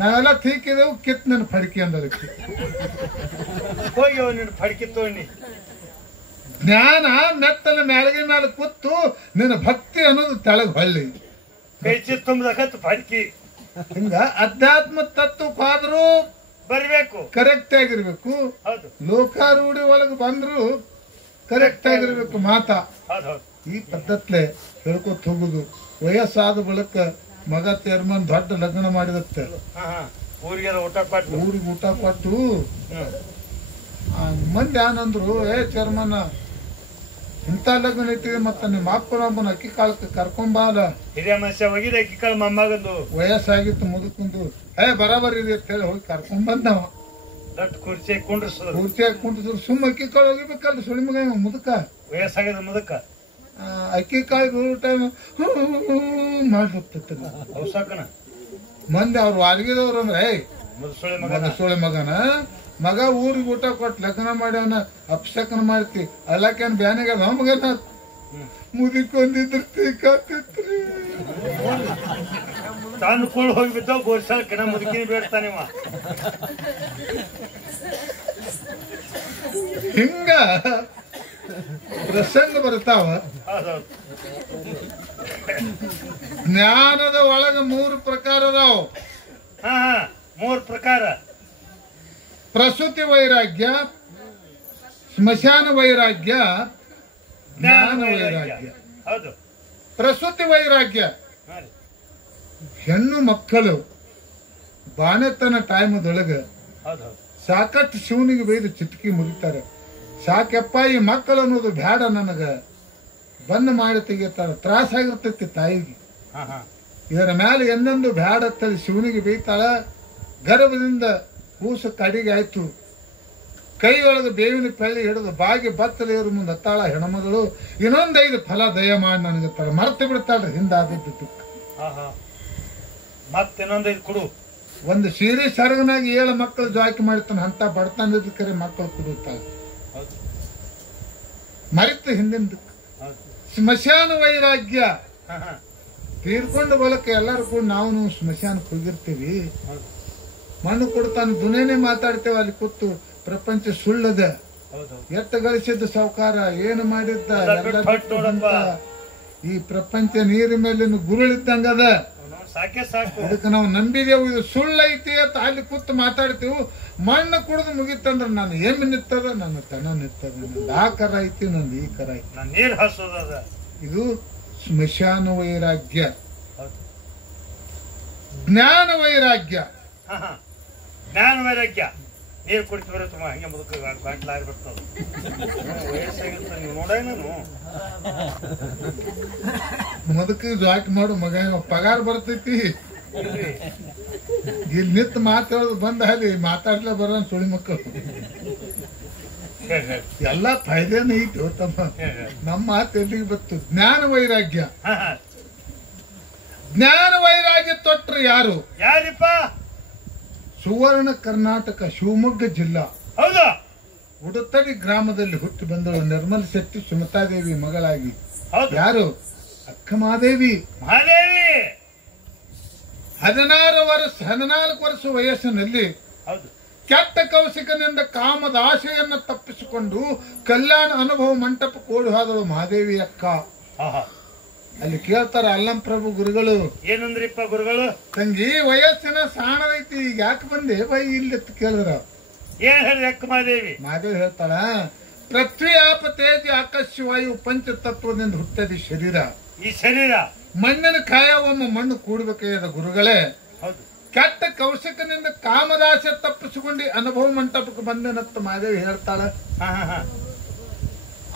ನಾವೆಲ್ಲ ತೀಕಿದೆವು ಕಿತ್ ನನ್ ಫಡ್ಕಿ ಅಂದಕ್ಕೆ ಹೋಗಿ ನಿನ್ ಫಡ್ಕಿ ತಗೊಂಡಿ. ಜ್ಞಾನ ಮೆತ್ತಲ ಮ್ಯಾಲಗೆ ಮೇಲೆ ಕೂತು ನಿನ್ನ ಭಕ್ತಿ ಅನ್ನೋದು ತೆಳಗ್ ಹೊಳ್ಳಿ ಕೈ ಚಿತ್ತುಂಬದಕತ್ ಫಡ್ಕಿ ಹಿಂಗ ಅಧ್ಯಾತ್ಮ ತತ್ವಕ್ಕೆ ಆದ್ರೂ ಬರ್ಬೇಕು, ಕರೆಕ್ಟ್ ಆಗಿರ್ಬೇಕು. ಹೌದು ಲೋಕಾರೂಢಿ ಒಳಗೆ ಬಂದ್ರು ಕರೆಕ್ಟ್ ಆಗಿರ್ಬೇಕು ಮಾತಾ. ಹೌದು ಹೌದು ಈ ಪದ್ಧತ್ಲೆ ಹೇಳ್ಕೊತ ಹೋಗುದು. ವಯಸ್ಸಾದ ಬಳಿಕ ಮಗ ಚೇರ್ಮನ್ ದೊಡ್ಡ ಲಗ್ನ ಮಾಡಿದತ್ತೆ. ಊರಿಗೆ ಊಟ ಕೊಟ್ಟು ಊರಿಗೆ ಊಟ ಕೊಟ್ಟು ಮಂದಿ ಏನಂದ್ರು, ಚೇರ್ಮನ್ ಇಂಥ ಲಗ್ನ ಇಟ್ಟಿದೆ, ಮತ್ತ ನಿಮ್ಮ ಅಪ್ಪನೊಬ್ಬನ ಅಕ್ಕಿ ಕಾಳಕ್ಕೆ ಕರ್ಕೊಂಬಾಲ, ಹಿರಿಯ ಮನುಷ್ಯ ಹೋಗಿದ್ರೆ ಅಕ್ಕಿ ಕಾಳು ಮೊಮ್ಮಗಂದು ವಯಸ್ಸಾಗಿತ್ತು ಮುದುಕಂದು. ಬರಾಬರಿ ಇದೆ ಅಂತ ಹೇಳಿ ಹೋಗಿ ಕರ್ಕೊಂಬಂದವ. ದೊಡ್ಡ ಕುರ್ಚಿ ಕುಂಡ್ರಿಸೋದು, ಕುರ್ಚಿಯಾಗಿ ಕುಂಟಿದ್ರು. ಸುಮ್ಮ ಅಕ್ಕಿ ಕಾಳು ಹೋಗಿಬೇಕಲ್ಲ ಸುಳಿ ಮಗ ಮುದುಕ, ವಯಸ್ಸಾಗಿದ ಮುದಕ್ಕ ಅಕ್ಕಿ ಕಾಳು ಊಟ ಮಾಡ್ಬಿಡ್ತಿತ್ತು. ಅವಸಾಕನ ಮಂದಿ ಅವ್ರು ವಾರಗಿದವ್ರು ಅಂದ್ರೆ ಮುದುಸುಳಿ ಮಗನ ಸುಳಿ ಮಗನ ಮಗ ಊರಿಗೆ ಊಟ ಕೊಟ್ಟು ಲಗ್ನ ಮಾಡಿ ಅವನ ಅಪಶಕನ ಮಾಡ್ತಿ ಅಲ್ಲಕೇನ್ ಬ್ಯಾನಿಗ ಮಗನ ಮುದಿಕೊಂಡಿದ್ರ ತೀಕಾತಿತ್ರಿ. ತಾನು ಕೂಡ ಹೋಗ್ಬಿದ್ದ ಗೋರ್ಸಾಳಕ್ಕೆ ನಾ ಮುದುಕಿನ ಬೇಡ್ತಾನಿವ. ಹಿಂಗ ಪ್ರಸಂಗ ಬರ್ತಾವ. ಜ್ಞಾನದ ಒಳಗ 3 ಪ್ರಕಾರ ಅದಾವ. 3 ಪ್ರಕಾರ: ಪ್ರಸೂತಿ ವೈರಾಗ್ಯ, ಸ್ಮಶಾನ ವೈರಾಗ್ಯ, ಜ್ಞಾನ ವೈರಾಗ್ಯ. ಹೌದು. ಪ್ರಸೂತಿ ವೈರಾಗ್ಯ ಹೆಣ್ಣು ಮಕ್ಕಳು ಬಾಣೆತನ ಟೈಮದೊಳಗ ಸಾಕಷ್ಟು ಶಿವನಿಗೆ ಬೈದು ಚಿಟ್ಕಿ ಮುಗಿತಾರೆ. ಸಾಕೆಪ್ಪ ಈ ಮಕ್ಕಳು ಅನ್ನೋದು ಬ್ಯಾಡ, ನನಗ ಬಂದ್ ಮಾಡಿ ತೆಗಿತಾರ, ತ್ರಾಸಾಗಿರ್ತೈತಿ ತಾಯಿಗೆ. ಇದರ ಮೇಲೆ ಎಂದೆಂದು ಬ್ಯಾಡ ಅಂತೇಳಿ ಶಿವನಿಗೆ ಬೈತಾಳ. ಗರ್ಭದಿಂದ ಕೂಸು ಕಡಿಗೆ ಆಯ್ತು, ಕೈಯೊಳಗೆ ಬೇವಿನ ಪಳ್ಳಿ ಹಿಡಿದು ಬಾಗಿ ಬತ್ತಲೆಯವ್ರ ಮುಂದೆ ಹತ್ತಾಳ ಹೆಣ್ಮಗಳು. ಇನ್ನೊಂದ್ 5 ಫಲ ದಯ ಮಾಡಿ ನನಗೆ ತಾಳ ಮರ್ತು ಬಿಡ್ತಾಳ್ರಿ ಹಿಂದಾದದ್ದು ದುಃಖ. ಮತ್ತಿನ್ನೊಂದು ಕೊಡು. ಒಂದು ಸೀರೆ ಸರಗನಾಗಿ 7 ಮಕ್ಕಳು ಜಾಕಿ ಮಾಡಿರ್ತಾನ, ಅಂತ ಬಡತನದ ಕರೆ ಮಕ್ಕಳು ಕೊಡುತ್ತಾಳ, ಮರಿತು ಹಿಂದಿನ ದುಃಖ. ಸ್ಮಶಾನ ವೈರಾಗ್ಯ, ತೀರ್ಕೊಂಡ ಬಳಕ ಎಲ್ಲರೂ ಕೂಡ ನಾವು ಸ್ಮಶಾನಕ್ಕೆ ಹೋಗಿರ್ತೀವಿ. ಮಣ್ಣು ಕೊಡ್ತಾನೆ, ದುನೇನೆ ಮಾತಾಡ್ತೇವೆ ಅಲ್ಲಿ ಕೂತು. ಪ್ರಪಂಚ ಸುಳ್ಳದ, ಎತ್ತ ಗಳಿಸಿದ್ದ ಸಾವುಕಾರ ಏನು ಮಾಡಿದ್ದ ಎಲ್ಲ. ಈ ಪ್ರಪಂಚ ನೀರಿನ ಮೇಲಿನ ಗುರುಳಿದ್ದಂಗದ. ಅದಕ್ಕೆ ನಾವು ನಂಬಿದೆವು ಇದು ಸುಳ್ಳೈತಿ ಅಂತ ಅಲ್ಲಿ ಕೂತು ಮಾತಾಡ್ತೀವಿ. ಮಣ್ಣು ಕುಡಿದು ಮುಗಿತಂದ್ರ ನಾನು ಎಮ್ಮೆ ನಿತ್ತದ, ನನ್ನ ತನ ನಿತ್ತದ, ನಂದು ಆ ಕರ ಐತಿ, ನಂದು ಈ ಕರ ಐತಿ. ನೀರ್ ಹಸೋದ. ಇದು ಸ್ಮಶಾನ ವೈರಾಗ್ಯ. ಜ್ಞಾನ ವೈರಾಗ್ಯ. ಜ್ಞಾನ ವೈರಾಗ್ಯ ನೀರು ಕುಡಿತು ಬರುತ್ತಮ್ಮ, ಹಂಗೆ ಮುದುಕ ಗಂಟ್ಲಾರಿ ಬರ್ತದ. ವಯಸ್ಸಾಗಿರ್ತ ನೀವು ನೋಡ. ನಾನು ಮುದುಕ ಜಾಕ್ ಮಾಡು ಮಗ, ಪಗಾರ ಬರ್ತೈತಿ. ಇಲ್ಲಿ ನಿಂತು ಮಾತಾಡೋದು ಬಂದ ಅಲ್ಲಿ ಮಾತಾಡ್ಲೇ ಬರೋ ಸುಳಿ ಮಕ್ಕಳು. ಎಲ್ಲಾ ಫೈದೇನ ಐತಿ ತಮ್ಮ. ನಮ್ಮ ಮಾತು ಎಲ್ಲಿಗೆ ಬತ್ತು? ಜ್ಞಾನ ವೈರಾಗ್ಯ. ಜ್ಞಾನ ವೈರಾಗ್ಯ ತೊಟ್ರು ಯಾರು? ಯಾರಿಪ್ಪ? ಸುವರ್ಣ ಕರ್ನಾಟಕ ಶಿವಮೊಗ್ಗ ಜಿಲ್ಲಾ. ಹೌದಾ? ಉಡತಡಿ ಗ್ರಾಮದಲ್ಲಿ ಹುಟ್ಟಿ ಬಂದಳು ನಿರ್ಮಲ ಶೆಟ್ಟಿ ಸುಮತಾದೇವಿ ಮಗಳಾಗಿ. ಯಾರು? ಅಕ್ಕ ಮಹಾದೇವಿ. 14 ವರ್ಷ ವಯಸ್ಸಿನಲ್ಲಿ ಕೆಟ್ಟ ಕೌಶಿಕನಿಂದ ಕಾಮದ ಆಶೆಯನ್ನು ತಪ್ಪಿಸಿಕೊಂಡು ಕಲ್ಯಾಣ ಅನುಭವ ಮಂಟಪಕ್ಕೆ ಓಡಿ ಹೋದಳು ಮಹಾದೇವಿ ಅಕ್ಕ. ಅಲ್ಲಿ ಕೇಳ್ತಾರ ಅಲ್ಲಂ ಪ್ರಭು ಗುರುಗಳು, ಏನಂದ್ರಿಪ್ಪ ಗುರುಗಳು? ತಂಗಿ ವಯಸ್ಸಿನ ಸಾಣದೈತಿ, ಈಗ ಯಾಕೆ ಬಂದೆ ಬೈ ಇಲ್ಲಿ ಕೇಳಿದ್ರ. ಏನ್ ಹೇಳಿ ಅಕ್ಕ ಮಹಾದೇವಿ? ಮಹಾದೇವಿ ಹೇಳ್ತಾಳ, ಪೃಥ್ವಿ ಆಪ ತೇಜ ಆಕಾಶ ವಾಯು ಪಂಚತತ್ವದಿಂದ ಹುಟ್ಟದಿ ಶರೀರ. ಈ ಶರೀರ ಮಣ್ಣಿನ ಕಾಯ ಒಮ್ಮೆ ಮಣ್ಣು ಕೂಡಬೇಕಾದ ಗುರುಗಳೇ. ಕೆಟ್ಟ ಕೌಶಿಕನಿಂದ ಕಾಮದಾಸೆ ತಪ್ಪಿಸಿಕೊಂಡು ಅನುಭವ ಮಂಟಪಕ್ಕೆ ಬಂದೆನತ್ತ ಮಹಾದೇವಿ ಹೇಳ್ತಾಳ.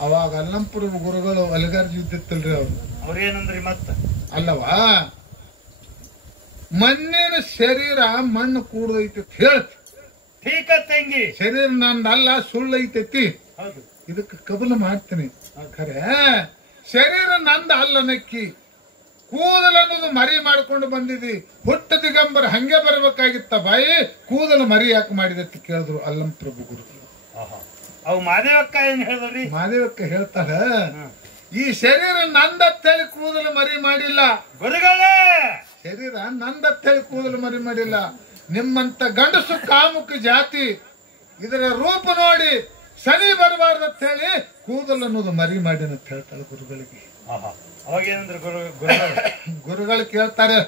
ಅವಾಗ ಅಲ್ಲಂಪುರ ಗುರುಗಳು ಅಲಗಾರ್ಜಿ ಇದ್ದಿತ್ತಲ್ರಿ ಅವ್ರೇನಂದ್ರಿ ಮತ್ತ? ಅಲ್ಲವಾ, ಮಣ್ಣಿನ ಶರೀರ ಮಣ್ಣು ಕೂಡದೈತಿ ಹೇಳ್ತಿ. ತಂಗಿ ಶರೀರ ನಂದಲ್ಲ, ಸುಳ್ಳೈತೈತಿ. ಇದಕ್ಕೆ ಕಬಲ ಮಾಡ್ತೀನಿ. ಖರೆ ಶರೀರ ನಂದ ಅಲ್ಲ ನಕ್ಕಿ, ಕೂದಲನ್ನೋದು ಮರಿ ಮಾಡ್ಕೊಂಡು ಬಂದಿದಿ. ಹುಟ್ಟ ದಿಗಂಬರ ಹಂಗೆ ಬರ್ಬೇಕಾಗಿತ್ತ ಬಾಯಿ, ಕೂದಲು ಮರಿ ಯಾಕೆ ಮಾಡಿದತ್ತೆ ಕೇಳಿದ್ರು ಅಲ್ಲಂ ಪ್ರಭು ಗುರುಗಳು. ಅವು ಮಾದೇವಕ್ಕ ಏನ್ ಹೇಳಿದ್ರಿ? ಮಾದೇವಕ್ಕ ಹೇಳ್ತಾರ, ಈ ಶರೀರ ನಂದತ್ತೇಳಿ ಕೂದಲು ಮರಿ ಮಾಡಿಲ್ಲ ಗುರುಗಳೇ. ಶರೀರ ನಂದತ್ತೇಳಿ ಕೂದಲು ಮರಿ ಮಾಡಿಲ್ಲ. ನಿಮ್ಮಂತ ಗಂಡಸು ಕಾಮುಕ ಜಾತಿ ಇದರ ರೂಪ ನೋಡಿ ಶನಿ ಬರಬಾರ್ದಂತ ಹೇಳಿ ಕೂದಲು ಅನ್ನೋದು ಮರಿ ಮಾಡಿನಂತ ಹೇಳ್ತಾಳೆ ಗುರುಗಳಿಗೆ. ಅವಾಗೇನಂದ್ರೆ ಗುರುಗಳು ಕೇಳ್ತಾರೆ,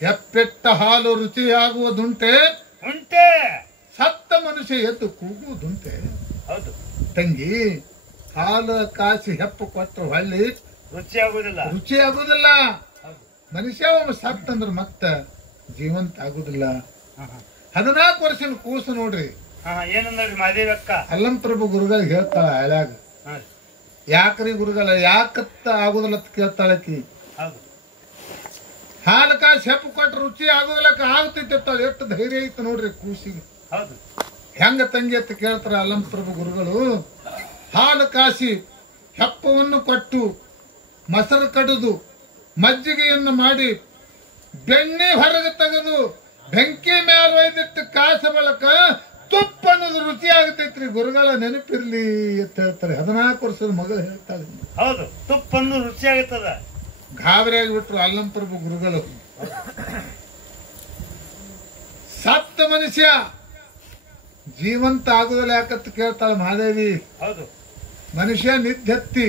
ಹೆಪ್ಪೆಟ್ಟ ಹಾಲು ರುಚಿಯಾಗುವುದುಂಟೆ, ಉಂಟೆ ಸತ್ತ ಮನುಷ್ಯ ಎದ್ದು ಕೂಗುವುದುಂಟೆ. ಹೌದು ತಂಗಿ, ಹಾಲು ಕಾಸಿ ಹೆಪ್ಪು ಕೊಟ್ಟು ಹೊಳ್ಳಿ ರುಚಿ ಆಗುದಿಲ್ಲ. ಮನುಷ್ಯ ಒಬ್ಬ ಸತ್ತಂದ್ರ ಮತ್ತ ಜೀವಂತ ಆಗುದಿಲ್ಲ. 14 ವರ್ಷದ ಕೂಸು ನೋಡ್ರಿ, ಏನಂದ್ರಿ ಮಾದೇವಿ ಅಕ್ಕ ಅಲ್ಲಂಪ್ರಭು ಗುರುಗಳು ಹೇಳ್ತಾಳ ಹಳ್ಯಾಗ, ಯಾಕ್ರಿ ಗುರುಗಳ ಯಾಕತ್ತ ಆಗುದಿಲ್ಲ ಅಂತ ಕೇಳ್ತಾಳಕಿ. ಹಾಲು ಕಾಸಿ ಹೆಪ್ಪು ಕೊಟ್ಟು ರುಚಿ ಆಗುದಿಲ್ಲಕ್ಕ ಆಗ್ತೈತಾಳೆ. ಎಷ್ಟು ಧೈರ್ಯ ಐತೆ ನೋಡ್ರಿ ಕೂಸಿಗೆ. ಹೆಂಗ ತಂಗಿ ಅಂತ ಕೇಳ್ತಾರ ಅಲ್ಲಂಪ್ರಭು ಗುರುಗಳು. ಹಾಲು ಕಾಸಿ ಹೆಪ್ಪವನ್ನು ಕೊಟ್ಟು ಮೊಸರು ಕಡಿದು ಮಜ್ಜಿಗೆಯನ್ನು ಮಾಡಿ ಬೆಣ್ಣೆ ಹೊರಗೆ ತೆಗೆದು ಬೆಂಕಿ ಮೇಲೆ ಒಯ್ದಿಟ್ಟು ಕಾಸ ಬಳಕ ತುಪ್ಪ ಅನ್ನೋದು ರುಚಿ ಆಗತೈತ್ರಿ. ಗುರುಗಳ ನೆನಪಿರ್ಲಿ ಅಂತ ಹೇಳ್ತಾರೆ. 14 ವರ್ಷದ ಮಗಳು ಹೇಳ್ತಾಳೆ. ಹೌದು, ತುಪ್ಪ ಅನ್ನೋದು ರುಚಿ ಆಗುತ್ತದ. ಗಾಬರಿ ಆಗಿಬಿಟ್ರು ಅಲ್ಲಂಪ್ರಭು ಗುರುಗಳು. ಸತ್ತ ಮನುಷ್ಯ ಜೀವಂತ ಆಗುದಲ್ಲ ಯಾಕಂತ ಕೇಳ್ತಾಳೆ ಮಹಾದೇವಿ. ಹೌದು, ಮನುಷ್ಯ ನಿದ್ದೆತ್ತಿ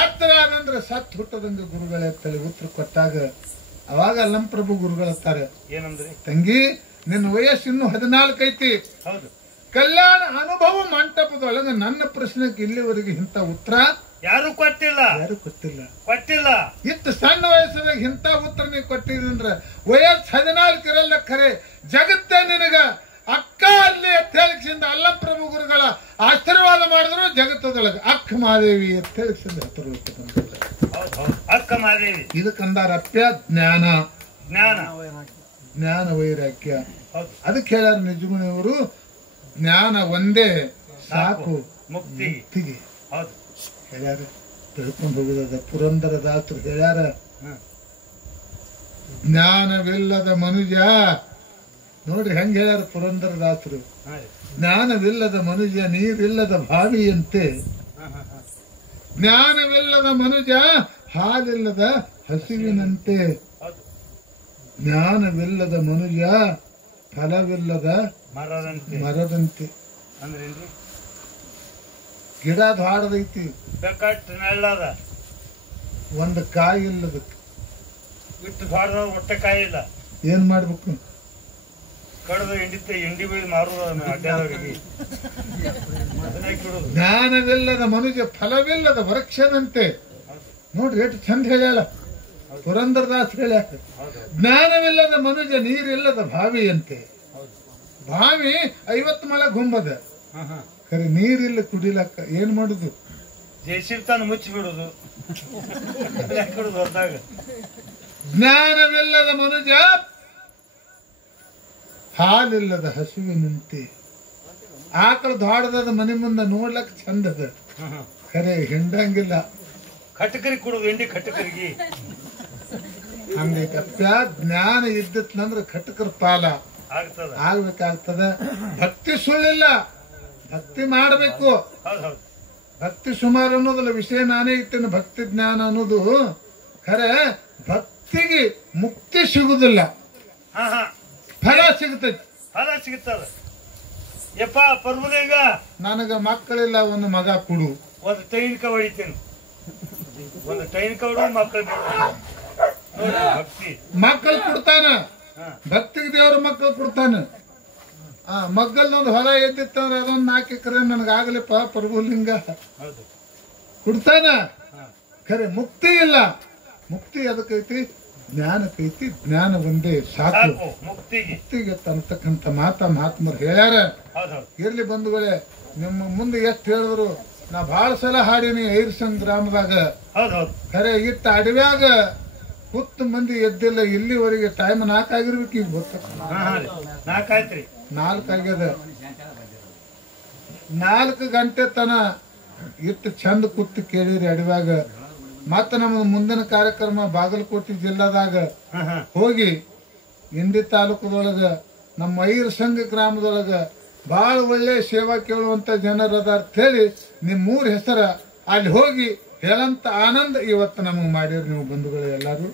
ಎತ್ತರ ಆದಂದ್ರೆ ಸತ್ ಹುಟ್ಟದಂಗ ಗುರುಗಳ ಎತ್ತಲಿ ಉತ್ತರ ಕೊಟ್ಟಾಗ ಅವಾಗ ಅಲ್ಲಂಪ್ರಭು ಗುರುಗಳತ್ತಾರೆ, ಏನಂದ್ರಿ ತಂಗಿ ನಿನ್ನ ವಯಸ್ಸು ಇನ್ನೂ 14 ಐತಿ. ಹೌದು, ಕಲ್ಯಾಣ ಅನುಭವ ಮಂಟಪದೊಳಗ ನನ್ನ ಪ್ರಶ್ನೆಗೆ ಇಲ್ಲಿವರೆಗೆ ಇಂಥ ಉತ್ತರ ಯಾರು ಕೊಟ್ಟಿಲ್ಲ. ಇತ್ತು ಸಣ್ಣ ವಯಸ್ಸದಾಗ ಇಂಥ ಉತ್ತರ ನೀವು ಕೊಟ್ಟಿದ್ರೆ ವಯಸ್ಸು 14 ಇರಲ್ಲ. ಖರೆ ಜಗತ್ತೇ ನಿನಗ ಅಕ್ಕ ಅಲ್ಲಿ ಅಂತ ಹೇಳಿಸಿಂದ ಅಲ್ಲಂಪ್ರಭು ಗುರುಗಳ ಆಶೀರ್ವಾದ ಮಾಡಿದ್ರು. ಜಗತ್ತದೊಳಗೆ ಅಕ್ಕ ಮಹಾದೇವಿ ಅಂತ ಹೇಳಿಸಿಂದ ಅಕ್ಕ ಮಹಾದೇವಿ ಇದಕ್ಕಂದಾರಪ್ಯ ಜ್ಞಾನ ವೈರಾಗ್ಯ. ಅದಕ್ಕೆ ಹೇಳ್ಯಾರ ನಿಜಗುಣಿಯವರು, ಜ್ಞಾನ ಒಂದೇ ಸಾಕು ಮುಕ್ತಿಗೆ ಹೇಳ್ಯಾರ. ತಿಳ್ಕೊಂಡು ಹೋಗುದ ಪುರಂದರ ದಾಸರು ಹೇಳ್ಯಾರ, ಜ್ಞಾನವಿಲ್ಲದ ಮನುಜ ನೋಡ್ರಿ ಹೆಂಗ ಹೇಳ್ಯಾರ ಪುರಂದರ ದಾಸರು. ಜ್ಞಾನವಿಲ್ಲದ ಮನುಜ ನೀರಿಲ್ಲದ ಬಾವಿಯಂತೆ, ಜ್ಞಾನವಿಲ್ಲದ ಮನುಜ ಹಾಲಿಲ್ಲದ ಹಸಿವಿನಂತೆ, ಜ್ಞಾನವಿಲ್ಲದ ಮನುಜ ಫಲವಿಲ್ಲದ ಮರದಂತೆ. ಗಿಡ ದಾಡದೈತಿ, ಒಂದು ಕಾಯಿ ಇಲ್ಲದಕ್ಕೆ ಹೊಟ್ಟೆ ಕಾಯಿ ಇಲ್ಲ. ಏನ್ ಮಾಡ್ಬೇಕು? ಕಡದು ಎಂಡಿ ಬೀಳಿ ಮಾರುವುದು. ಜ್ಞಾನವಿಲ್ಲದ ಮನುಜ ಫಲವಿಲ್ಲದ ವೃಕ್ಷದಂತೆ. ನೋಡ್ರಿ ಎಷ್ಟು ಚಂದ ಹೇಳ್ಯಾಳ ಪುರಂದರದಾಸ್ ಹೇಳ್ಯಾಕ. ಜ್ಞಾನವಿಲ್ಲದ ಮನುಜ ನೀರಿಲ್ಲದ ಬಾವಿಯಂತೆ. ಬಾವಿ 50 ಮೊಳ ಗುಂಬದ, ಖರೆ ನೀರಿಲ್ಲ ಕುಡಿಲಕ್ಕ. ಏನ್ ಮಾಡುದು? ಜಯಶಿರ್ತಾನ ಮುಚ್ಚಿ ಬಿಡುದು. ಜ್ಞಾನವಿಲ್ಲದ ಮನುಜ ಹಾಲಿಲ್ಲದ ಹಸುವಿನಂತೆ. ಆಕಳ ದಾಡದ ಮನೆ ಮುಂದೆ ನೋಡ್ಲಕ್ ಚಂದದ, ಖರೆ ಹಿಂಡಂಗಿಲ್ಲ. ಕಟಕರಿ ಕೊಡುದು ಎಂಡಿ ಕಟಕರಿಗೆ. ಹಂಗೈತಪ್ಪ. ಜ್ಞಾನ ಇದ್ದತ್ನಂದ್ರ ಕಟಕರ ಪಾಲ ಆಗ್ಬೇಕಾಗ್ತದ. ಭಕ್ತಿ ಸುಳ್ಳಿಲ್ಲ, ಭಕ್ತಿ ಮಾಡಬೇಕು. ಭಕ್ತಿ ಸುಮಾರು ಅನ್ನೋದಲ್ಲ ವಿಷಯ. ನಾನೇ ಇತ್ತೇನೆ ಭಕ್ತಿ ಜ್ಞಾನ ಅನ್ನೋದು. ಖರೆ ಭಕ್ತಿಗೆ ಮುಕ್ತಿ ಸಿಗುದಿಲ್ಲ, ಫಲ ಸಿಗುತ್ತದ. ಯಪ್ಪ ಪರ್ವಲಿಂಗ, ನನಗ ಮಕ್ಕಳಿಲ್ಲ, ಒಂದು ಮಗ ಕೊಡು. ಒಂದು ಟೈನ್ಕ ಹೊಡಿತೇನೆ, ಒಂದು ಟೈನ್ಕ ಹೊಡ ಮಕ್ಕಳು. ಮಕ್ಕಳು ಕೊಡ್ತಾನ, ಭಕ್ತಿಗೆ ದೇವ್ರ ಮಕ್ಕಳು ಕೊಡ್ತಾನ. ಮಗ್ಗಲ್ದೊಂದು ಹೊಲ ಎದ್ದಿತ್ತಂದ್ರ ಅದೊಂದು 4 ಎಕರೆ ನನಗಾಗಲಿಪ್ಪ ಪ್ರಭುಲಿಂಗ ಕೊಡ್ತಾನ. ಖರೆ ಮುಕ್ತಿ ಇಲ್ಲ. ಮುಕ್ತಿ ಅದಕ್ಕೈತಿ? ಜ್ಞಾನಕ್ಕೈತಿ. ಜ್ಞಾನ ಒಂದೇ ಸಾಕು ಮುಕ್ತಿಗೆ ತರ್ತಕ್ಕಂಥ ಮಹಾತ್ಮರು ಹೇಳ್ಯಾರ. ಇರ್ಲಿ ಬಂಧುಗಳೇ, ನಿಮ್ಮ ಮುಂದೆ ಎಷ್ಟು ಹೇಳಿದ್ರು ನಾ ಬಹಳ ಸಲ ಹಾಡೀನಿ ಐರ್ಸಂಗ್ ಗ್ರಾಮದಾಗ. ಖರೆ ಇಟ್ಟ ಅಡವ್ಯಾಗ ಹುತ್ತು ಮಂದಿ ಎದ್ದಿಲ್ಲ. ಇಲ್ಲಿವರೆಗೆ ಟೈಮ್ 4 ಆಗಿರ್ಬೇಕು. ಈಗ ಗೊತ್ತ 4 ಆಗ್ಯದ. 4 ಗಂಟೆ ತನ ಇಟ್ಟು ಚಂದ ಕೂತು ಕೇಳಿರಿ ಅಡವ್ಯಾಗ. ಮತ್ತ ನಮ್ದು ಮುಂದಿನ ಕಾರ್ಯಕ್ರಮ ಬಾಗಲಕೋಟೆ ಜಿಲ್ಲಾದಾಗ ಹೋಗಿ ಇಂಡಿ ತಾಲೂಕದೊಳಗ ನಮ್ಮ ಐರ್ಸಂಗ್ ಗ್ರಾಮದೊಳಗ ಬಹಳ ಒಳ್ಳೆ ಸೇವಾ ಕೇಳುವಂತ ಜನರು ಅದಾರ ಅಂತ ಹೇಳಿ ನಿಮ್ಮೂರ ಹೆಸರ ಅಲ್ಲಿ ಹೋಗಿ ಹೇಳಂತ ಆನಂದ ಇವತ್ತು ನಮಗ್ ಮಾಡಿರಿ ನೀವು ಬಂಧುಗಳು ಎಲ್ಲಾರು.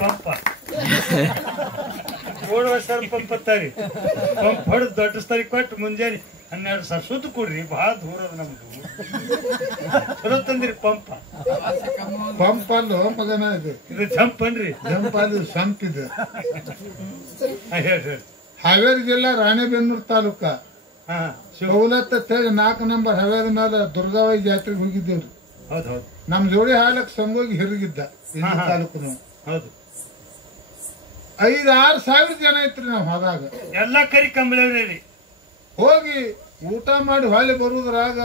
ಪಂಪ ಪಂಪ್ ಹೊಡೆದು ದೊಡ್ಡ ಸ್ಥಳ ಕೊಟ್ಟು ಮುಂಜಾನೆ 12 ಸಾವಿರ ಸುತ್ತ ಕೊಡ್ರಿ, ಬಹಳ ದೂರ ಅದ ನಮ್ದು. ಚಲೋ ತಂದ್ರಿ ಪಂಪ. ಪಂಪ್ ಅಲ್ಲೋ ಮಗನ, ಇದು ಜಂಪ್ ಅನ್ರಿ. ಜಂಪ್ ಅದು ಸಂಪ್ ಇದು. ಹೇಳ್ರಿ. ಹಾವೇರಿ ಜಿಲ್ಲಾ ರಾಣೆಬೆನ್ನೂರು ತಾಲೂಕ ಸವಲತ್ತ ತೇಳಿ 4 ನಂಬರ್ ಹವೇದ ಮೇಲೆ ದುರ್ಗಾವಾಯಿ ಜಾತ್ರೆಗೆ ಹೋಗಿದ್ದೇವ್ರಿ. ಹೌದು ಹೌದು. ನಮ್ ಜೋಡಿ ಹಾಲಕ್ ಸಂಗೋಗಿ ಹಿರಿಗಿದ್ದ ತಾಲೂಕು. ಹೌದು. 5-6 ಸಾವಿರ ಜನ ಐತ್ರಿ ನಾವ್ ಹೋದಾಗ. ಎಲ್ಲಾ ಕರಿ ಕಂಬಳಿ ಹೋಗಿ ಊಟ ಮಾಡಿ ಹೊಳ್ಳಿ ಬರುದ್ರಾಗ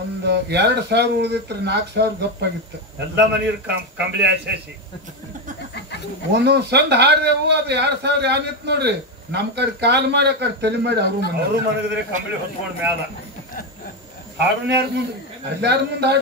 ಒಂದ್ 2,000 ಉಳಿದಿತ್ರಿ, 4,000 ಗಪ್ಪಾಗಿತ್ತು. ಎಲ್ಲಾ ಮನೆಯವ್ರು ಕಂಬಳಿ ಆಶಾಸಿ ಒಂದೊಂದ್ ಸಂದ್ ಹಾಡ್ದೇವು. ಅದು 2,000 ಯಾನಿತ್ ನೋಡ್ರಿ. ನಮ್ ಕಡೆ ಕಾಲ್ ಮಾಡಿ ಆ ಕಡೆ ತಲೆ ಮಾಡಿ ಅವರು ಮನಗಿದ್ರೆ ಕಂಬಳಿ ಹೊತ್ಕೊಂಡ್ ಮ್ಯಾಲ ಹಾಡೋನ್ ಯಾರ ಮುಂದೆ ಎಲ್ಲಾರ ಮುಂದೆ